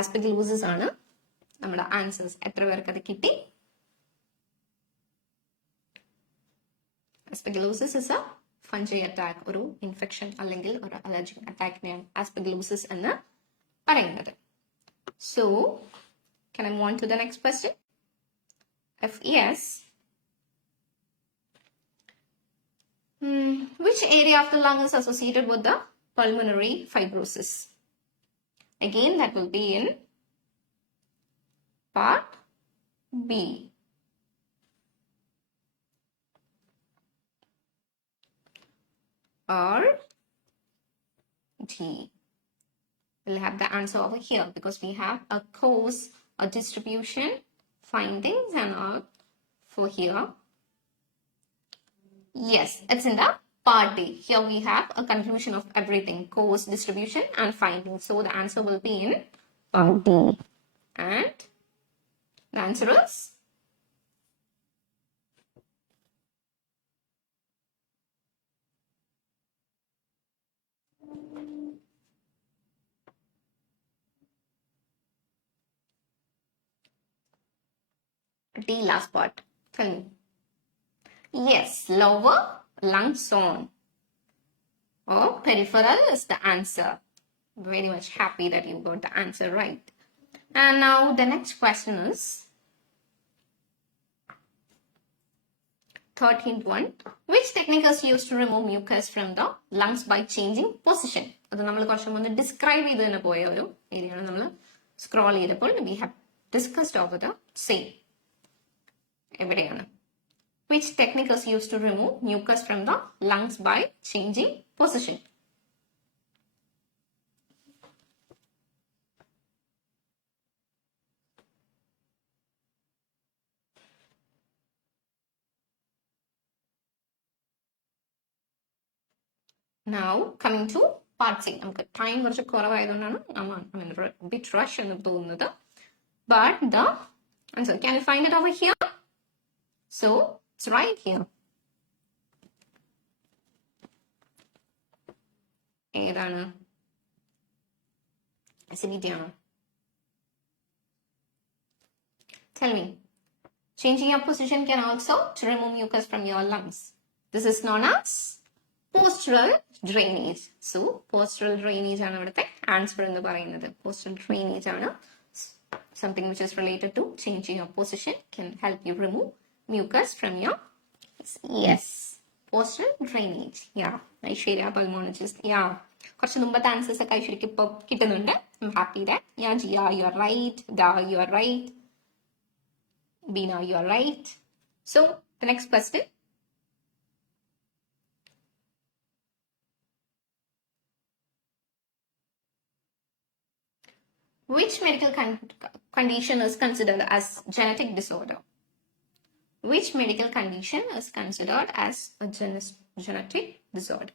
aspergillosis ആണ് നമ്മുടെ ആൻസേഴ്സ്. എത്ര പേർക്ക് അത് കിട്ടി? Aspergillosis is a fungi attack, ഒരു ഇൻഫെക്ഷൻ അല്ലെങ്കിൽ ഒരു അലർജിക് അറ്റാക്കിനെയാണ് aspergillosis എന്ന് പറയുന്നത്. So, can I move on to the next question? If yes, which area of the lung is associated with the pulmonary fibrosis? Again, that will be in part B. Or D. We'll have the answer over here because we have a cause, a distribution, findings, and all for here. Yes, it's in the part D. Here we have a conclusion of everything, cause, distribution, and findings. So the answer will be in part D. And the answer is D, last part. Tell me. Yes, lower lung zone or peripheral is the answer. Very much happy that you got the answer right. And now the next question is 13th one. Which technique is used to remove mucus from the lungs by changing position? അത് നമ്മൾ കുറച്ച് മുന്നേ ഡിസ്ക്രൈബ് ചെയ്ത് തന്നെ പോയ ഒരു ഏരിയയാണ്. നമ്മൾ സ്ക്രോൾ ചെയ്തപ്പോൾ we have discussed over the same. എവിടെയാണ്? Which technique is used to remove mucus from the lungs by changing position? Now coming to part C. നമുക്ക് ടൈം കുറച്ച് കുറവായതുകൊണ്ടാണ് ബിറ്റ് റഷ് എന്ന് തോന്നുന്നത്. But the answer, can you find it over here? So it's right here. ഏതാണ്? Acidity ആണോ? Tell me. Changing your position can also to remove mucus from your lungs. This is known as postural drainage. So postural drainage ആണ് ഇവിടുത്തെ ആൻസർ എന്ന് പറയുന്നത്. Postural drainage ആണ് something which is related to changing your position, can help you remove mucus from your, yes, postural drainage. Yeah, Aishwarya pulmonologist. Yeah, കുറച്ച് മുമ്പത്തെ ആൻസേഴ്സ് ഒക്കെ ഐശ്വര്യക്ക് ഇപ്പോൾ കിട്ടുന്നുണ്ട്. I'm happy that. Yeah, Gia, you are right. Da, you are right. Bina, you are right. So the next question. Which medical condition is considered as genetic disorder? Which medical condition is considered as a genetic disorder?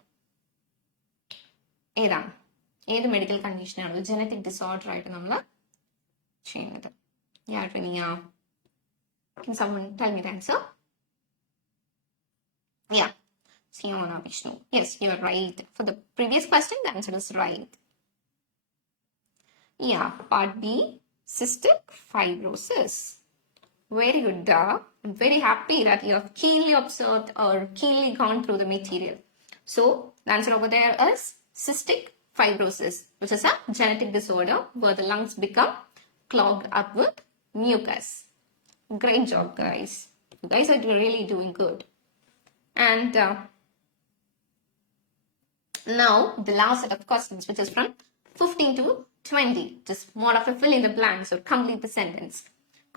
ഏതാണ്? ഏത് മെഡിക്കൽ കണ്ടീഷനാണ് genetic disorder ആയിട്ട് നമ്മൾ ചെയ്യുന്നത്? Yeah, Rania. Can someone tell me the answer? Yeah, Siona Vishnu. Yes, you are right. For the previous question, the answer is right. Yeah, part B, cystic fibrosis. Very good, Da. I'm very happy that you have keenly observed or keenly gone through the material. So, the answer over there is cystic fibrosis, which is a genetic disorder where the lungs become clogged up with mucus. Great job, guys. You guys are really doing good. And now the last set of questions, which is from 15 to 20. Just more of a fill in the blanks or complete the sentence.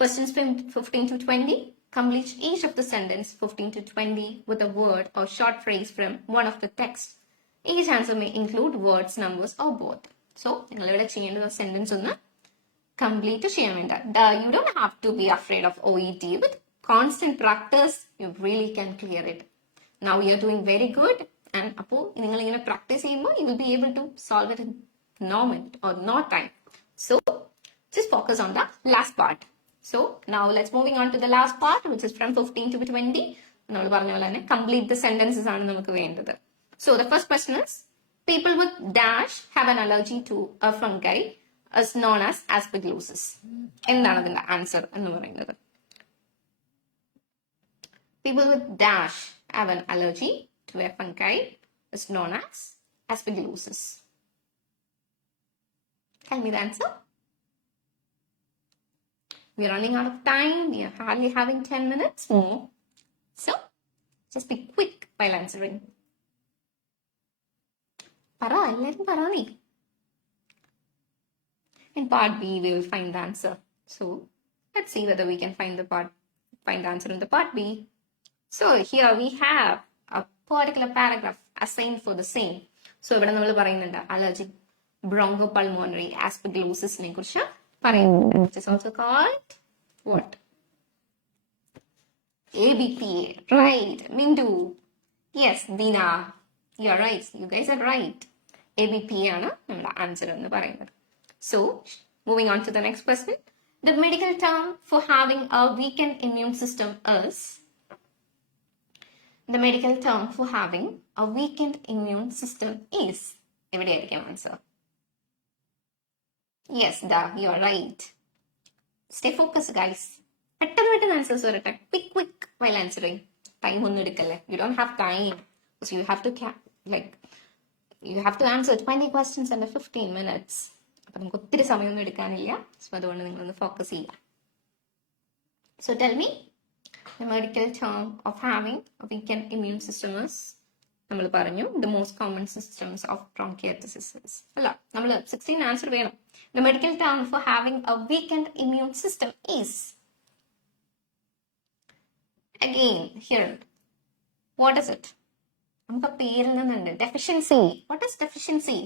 Questions from 15 to 20. Complete each of the sentence 15 to 20 with a word or short phrase from one of the text. Each answer may include words, numbers, or both. So, നിങ്ങളിവിടെ ചെയ്യേണ്ട sentence ഒന്ന് complete ചെയ്യാൻ വേണ്ട. You don't have to be afraid of OET. With constant practice, you really can clear it. Now you are doing very good. And അപ്പോൾ നിങ്ങൾ ഇങ്ങനെ പ്രാക്ടീസ് ചെയ്യുമ്പോൾ you will be able to solve it in no minute or no time. So just focus on the last part. So now let's moving on to the last part, which is from 15 to 20. നമ്മൾ പറഞ്ഞ പോലെ തന്നെ complete the sentences ആണ് നമുക്ക് വേണ്ടത്. So the first question is, people with dash have an allergy to a fungi is known as aspergillosis. എന്താണ് അതിന്റെ ആൻസർ എന്ന് പറയുന്നത്? People with dash have an allergy to a fungi is known as aspergillosis. Tell me the answer. We are running out of time. We are hardly having 10 minutes more. So, just be quick while answering. Para, everyone para ni. In part B, we will find the answer. So, let's see whether we can find the answer in the part B. So, here we have a particular paragraph assigned for the same. So, ഇവിടെ നമ്മൾ പറയുന്നുണ്ട് allergic bronchopulmonary aspergillosis നെ കുറിച്ച് പറയുന്നുണ്ട്. Which is also called what? ABPA. Right. Mindu. Yes, Dina. You are right. You guys are right. ABPA ആണ് നമ്മുടെ ആൻസർ എന്ന് പറയുന്നത്. So, moving on to the next question. The medical term for having a weakened immune system is? The medical term for having a weakened immune system is? എവിടെയായിരിക്കും answer? Yes, Da, you are right. Stay focused, guys. പെട്ടെന്ന് answers വരട്ടെ. Quick while answering. Time ഒന്നും എടുക്കല്ലേ. You don't have time. So you have to answer 20 questions in 15 minutes. അപ്പൊ നമുക്ക് ഒത്തിരി സമയമൊന്നും എടുക്കാനില്ല. സോ അതുകൊണ്ട് നിങ്ങളൊന്ന് ഫോക്കസ് ചെയ്യാം. So tell me, the medical term of having a weakened immune system is? നമ്മൾ പറഞ്ഞു the most common symptoms of bronchitis അല്ല, നമ്മൾ 16 ആൻസർ വേണം. The medical term for having a weakened immune system is? Again, here, what is it? നമുക്ക് പേരിൽ നിന്നുണ്ട് deficiency. What is deficiency?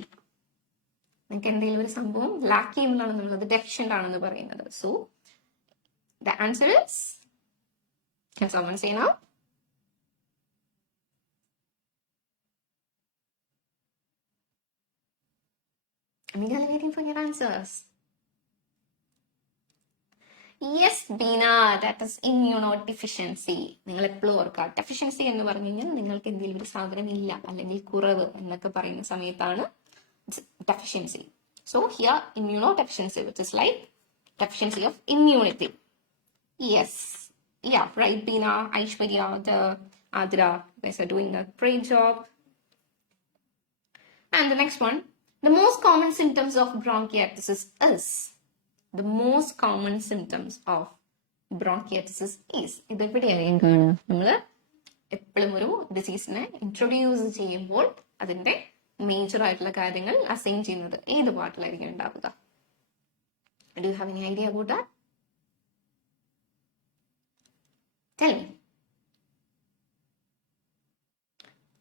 നിങ്ങൾക്ക് എന്തെങ്കിലും ഒരു സംഭവം ലാക്ക് ചെയ്യുമ്പോഴാണ് നമ്മളത് ഡെഫിഷ്യന്റ് ആണെന്ന് പറയുന്നത്. So the answer is, can someone say now? I'm eagerly waiting for your answers. Yes, Beena, that is immunodeficiency. നിങ്ങൾ എപ്പോഴും ഓർക്കുക, ഡെഫിഷ്യൻസി എന്ന് പറഞ്ഞു കഴിഞ്ഞാൽ നിങ്ങൾക്ക് എന്തെങ്കിലും ഒരു സാധനം ഇല്ല അല്ലെങ്കിൽ കുറവ് എന്നൊക്കെ പറയുന്ന സമയത്താണ് deficiency. So here immunodeficiency, which is like deficiency of immunity. Yes. Yeah, right, Beena, Aishwarya, the Adra, you guys are doing a great job. And the next one, the most common symptoms of bronchiectasis is. The most common symptoms of bronchiectasis is. ഇതെവിടെയായിരിക്കും കാണുക? നമ്മൾ എപ്പോഴും ഒരു ഡിസീസിനെ ഇൻട്രൊഡ്യൂസ് ചെയ്യുമ്പോൾ അതിന്റെ മേജർ ആയിട്ടുള്ള കാര്യങ്ങൾ അസൈൻ ചെയ്യുന്നത് ഏത് പാർട്ടിലായിരിക്കും ഉണ്ടാവുക? Do you have any idea about that? Tell me.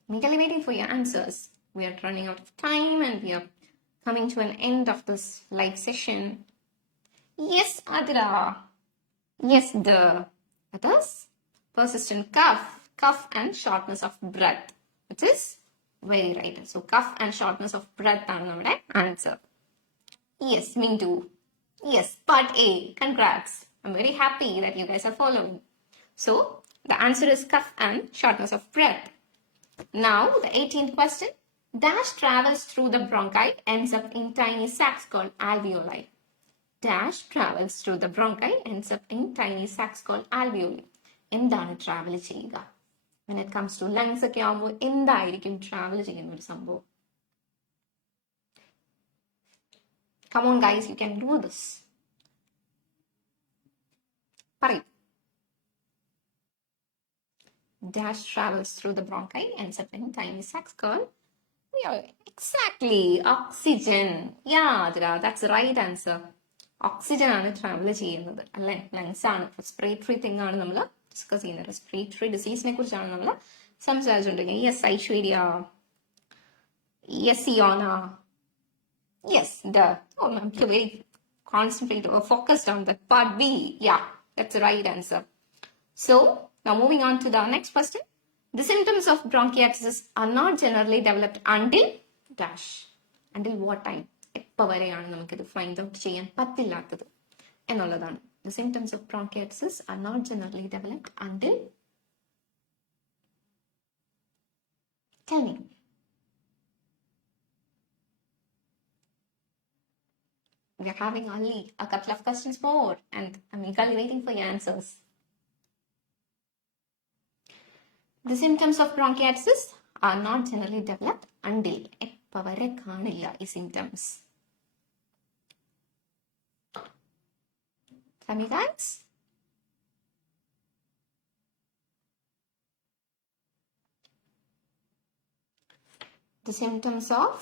I'm eagerly waiting for your answers. We are running out of time and we are coming to an end of this live session. Yes, Adra. Yes, that is persistent cough and shortness of breath, which is very right. So cough and shortness of breath are our answer. Yes, me too. Yes, part A. Congrats. I'm very happy that you guys are following. So the answer is cough and shortness of breath. Now the 18th question. Dash travels through the bronchi, ends up in tiny sacs called alveoli. Dash travels through the bronchi, ends up in tiny sacs called alveoli. എന്താണ് ട്രാവൽ ചെയ്യുക? When it comes to lungs ഒക്കെ ആവുമ്പോൾ എന്തായിരിക്കും ട്രാവൽ ചെയ്യുന്ന ഒരു സംഭവം? Come on guys, you can do this. പറയൂ. Dash travels through the bronchi, ends up in tiny sacs called, yeah, exactly, oxygen. Yeah, that's the right answer. Oxygen ആണ് ട്രാവൽ ചെയ്യുന്നത് അല്ലെ? ലങ്സ് ആണ്. റെസ്പിറേറ്ററി തിങ് ആണ് നമ്മൾ ഡിസ്കസ് ചെയ്യുന്നത്. റെസ്പിറേറ്ററി ഡിസീസിനെ കുറിച്ചാണ് നമ്മൾ സംസാരിച്ചുകൊണ്ടിരിക്കുന്നത്. Yes Aishwarya, yes Iona, yes I'm very concentrated or focused on that part B. Yeah, that's the right answer. So now moving on to the next question. The symptoms of bronchiectasis are not generally developed until dash. Until what time? എപ്പോൾ വരെയാണ് നമുക്കിത് find out ചെയ്യാൻ പറ്റില്ലാത്തത് എന്നുള്ളതാണ്. The symptoms of bronchiectasis are not generally developed until. Tell me. We are having only a couple of questions more and I'm eagerly waiting for your answers. The symptoms of bronchiectasis are not generally developed until. എപ്പോൾ വരെ കാണില്ല ഈ symptoms? Tell me guys. The symptoms of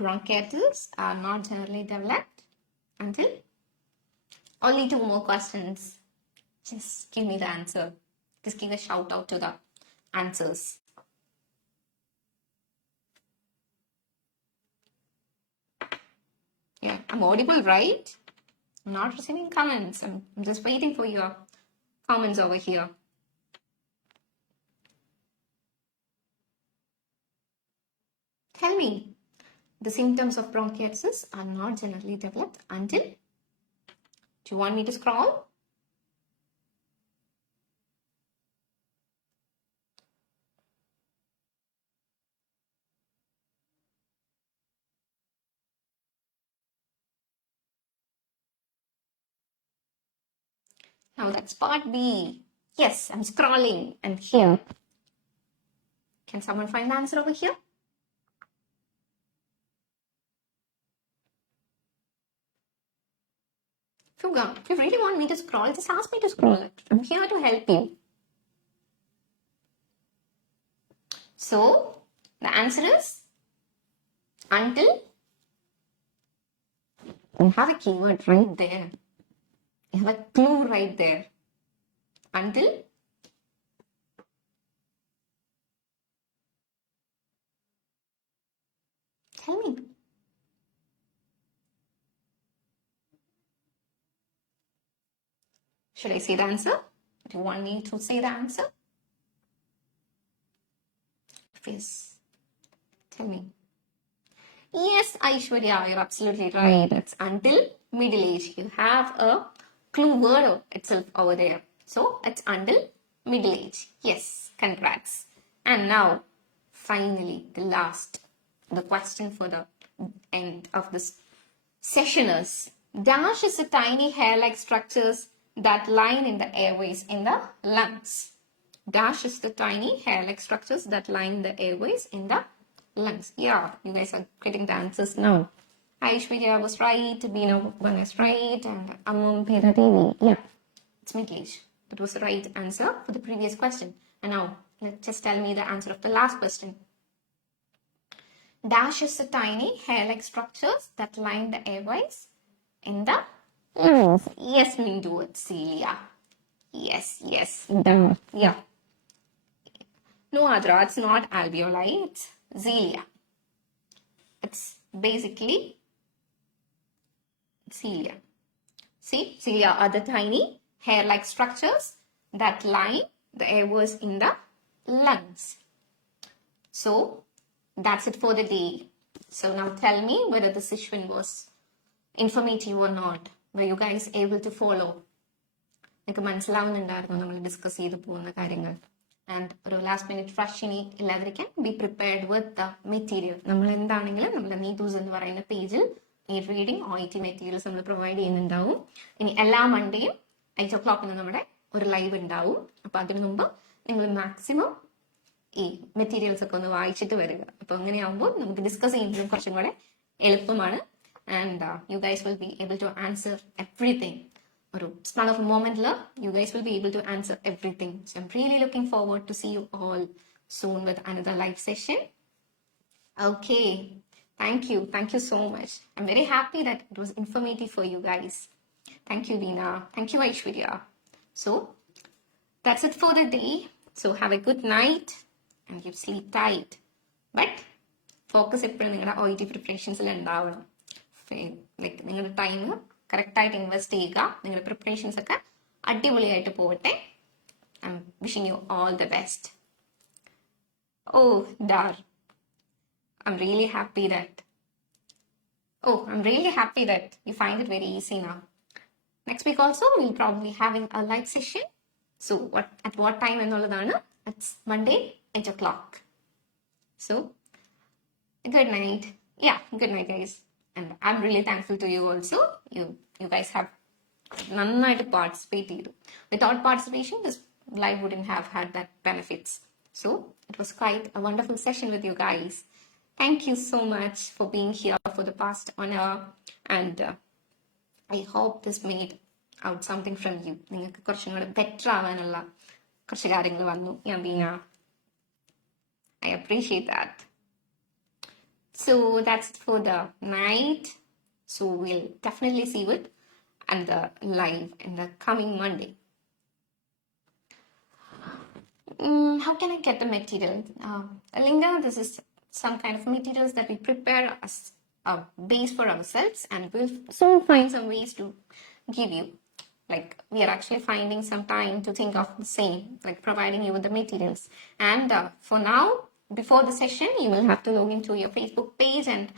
bronchiectasis are not generally developed until. Only 2 more questions. Just give me the answer. Just give a shout out to the answers. Yeah, I'm audible, right? I'm not receiving comments. I'm just waiting for your comments over here. Tell me. The symptoms of bronchiectasis are not generally developed until. Do you want me to scroll? Now that's part B. Yes, I'm scrolling and here. Can someone find the answer over here? If you really want me to scroll, just ask me to scroll it. I'm here to help you. So, the answer is until. You have a keyword right there. You have a clue right there. Until. Tell me. Should I say the answer? Do you want me to say the answer? Please tell me. Yes, Aishwarya, you're absolutely right. It's until middle age. You have a clue word itself over there. So it's until middle age. Yes, congrats. And now, finally, the question for the end of this session is, dash is the tiny hair-like structures that line in the airways in the lungs. Dash is the tiny hair-like structures that line the airways in the lungs. Yeah, you guys are getting the answers now. Aishwarya was right, Bina was right, and Peda TV. Yeah, it's Miklesh. That was the right answer for the previous question. And now, just tell me the answer of the last question. Dash is the tiny hair-like structures that line the airways in the lungs. Yes, Neethu, it's Celia. Yes. Yeah. No, Adra, it's not alveoli, it's cilia. It's basically cilia. See, cilia are the tiny hair-like structures that line the airways in the lungs. So, that's it for the day. So now tell me whether the session was informative or not. Were you guys able to follow? നിങ്ങൾക്ക് മനസ്സിലാവുന്നുണ്ടായിരുന്നു നമ്മൾ ഡിസ്കസ് ചെയ്ത് പോകുന്ന കാര്യങ്ങൾ. ആൻഡ് ഒരു last minute fresh ഇനി ഇല്ലാതിരിക്കാൻ be prepared with the material. നമ്മൾ എന്താണെങ്കിലും നമ്മുടെ നീതൂസ് എന്ന് പറയുന്ന പേജിൽ ഈ റീഡിങ് OIT മെറ്റീരിയൽസ് നമ്മൾ പ്രൊവൈഡ് ചെയ്യുന്നുണ്ടാവും. ഇനി എല്ലാ മൺഡേയും 8 o'clock നമ്മുടെ ഒരു ലൈവ് ഉണ്ടാവും. അപ്പൊ അതിനു മുമ്പ് നിങ്ങൾ മാക്സിമം ഈ മെറ്റീരിയൽസ് ഒക്കെ ഒന്ന് വായിച്ചിട്ട് വരിക. അപ്പൊ അങ്ങനെയാവുമ്പോൾ നമുക്ക് ഡിസ്കസ് ചെയ്യുന്നതും കുറച്ചും കൂടെ എളുപ്പമാണ്. And you guys will be able to answer everything. Or span of a moment, you guys will be able to answer everything. So I'm really looking forward to see you all soon with another live session. Okay, thank you so much. I'm very happy that it was informative for you guys. Thank you, Dina. Thank you, Aishwarya. So that's it for the day. So have a good night and you sleep tight. But focus എപ്പോഴും നിങ്ങളുടെ OIT പ്രിപ്പറേഷൻസിൽ ഉണ്ടാവണം. ലൈക്ക് നിങ്ങളുടെ ടൈം കറക്റ്റായിട്ട് ഇൻവെസ്റ്റ് ചെയ്യുക. നിങ്ങളുടെ പ്രിപ്പറേഷൻസ് ഒക്കെ അടിപൊളിയായിട്ട് പോകട്ടെ. I'm wishing you all the best. Oh dear, I'm really happy that you find it very easy now. Next week also we'll probably having a live session. So at what time എന്നുള്ളതാണ്? It's Monday 8 o'clock. So good night. Yeah, good night guys. And I'm really thankful to you also. You guys have nannayittu participate cheyidu. Without participation, this live wouldn't have had that benefits. So it was quite a wonderful session with you guys. Thank you so much for being here for the past 1 hour. And I hope this made out something from you. നിങ്ങൾക്ക് കുറച്ചും കൂടെ ബെറ്റർ ആവാനുള്ള കുറച്ച് കാര്യങ്ങൾ വന്നു. I appreciate that. So that's it for the night. So we'll definitely see it and the live in the coming Monday. How can I get the material? Linda, this is some kind of materials that we prepare as a base for ourselves, and we'll soon find some ways to give you. Like, we are actually finding some time to think of the same, like providing you with the materials. And for now, before the session, you will have to log into your Facebook page and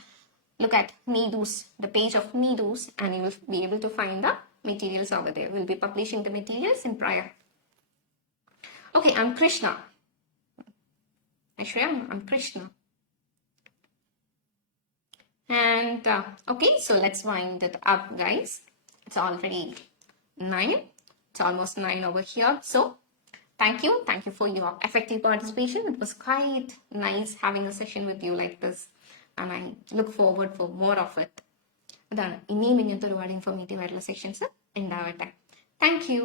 look at Neethus, the page of Neethus, and you will be able to find the materials over there. We'll be publishing the materials in prior. Okay, I'm Krishna. Actually, I'm Krishna. And okay, so let's wind it up, guys. It's already 9. It's almost 9 over here. So thank you for your effective participation. It was quite nice having a session with you like this, and I look forward for more of it. അതാണ് ഇനിയും ഇങ്ങനത്തെ ഒരുപാട് ഇൻഫോർമേറ്റീവ് ആയിട്ടുള്ള സെക്ഷൻസ് ഉണ്ടാവട്ടെ. Thank you.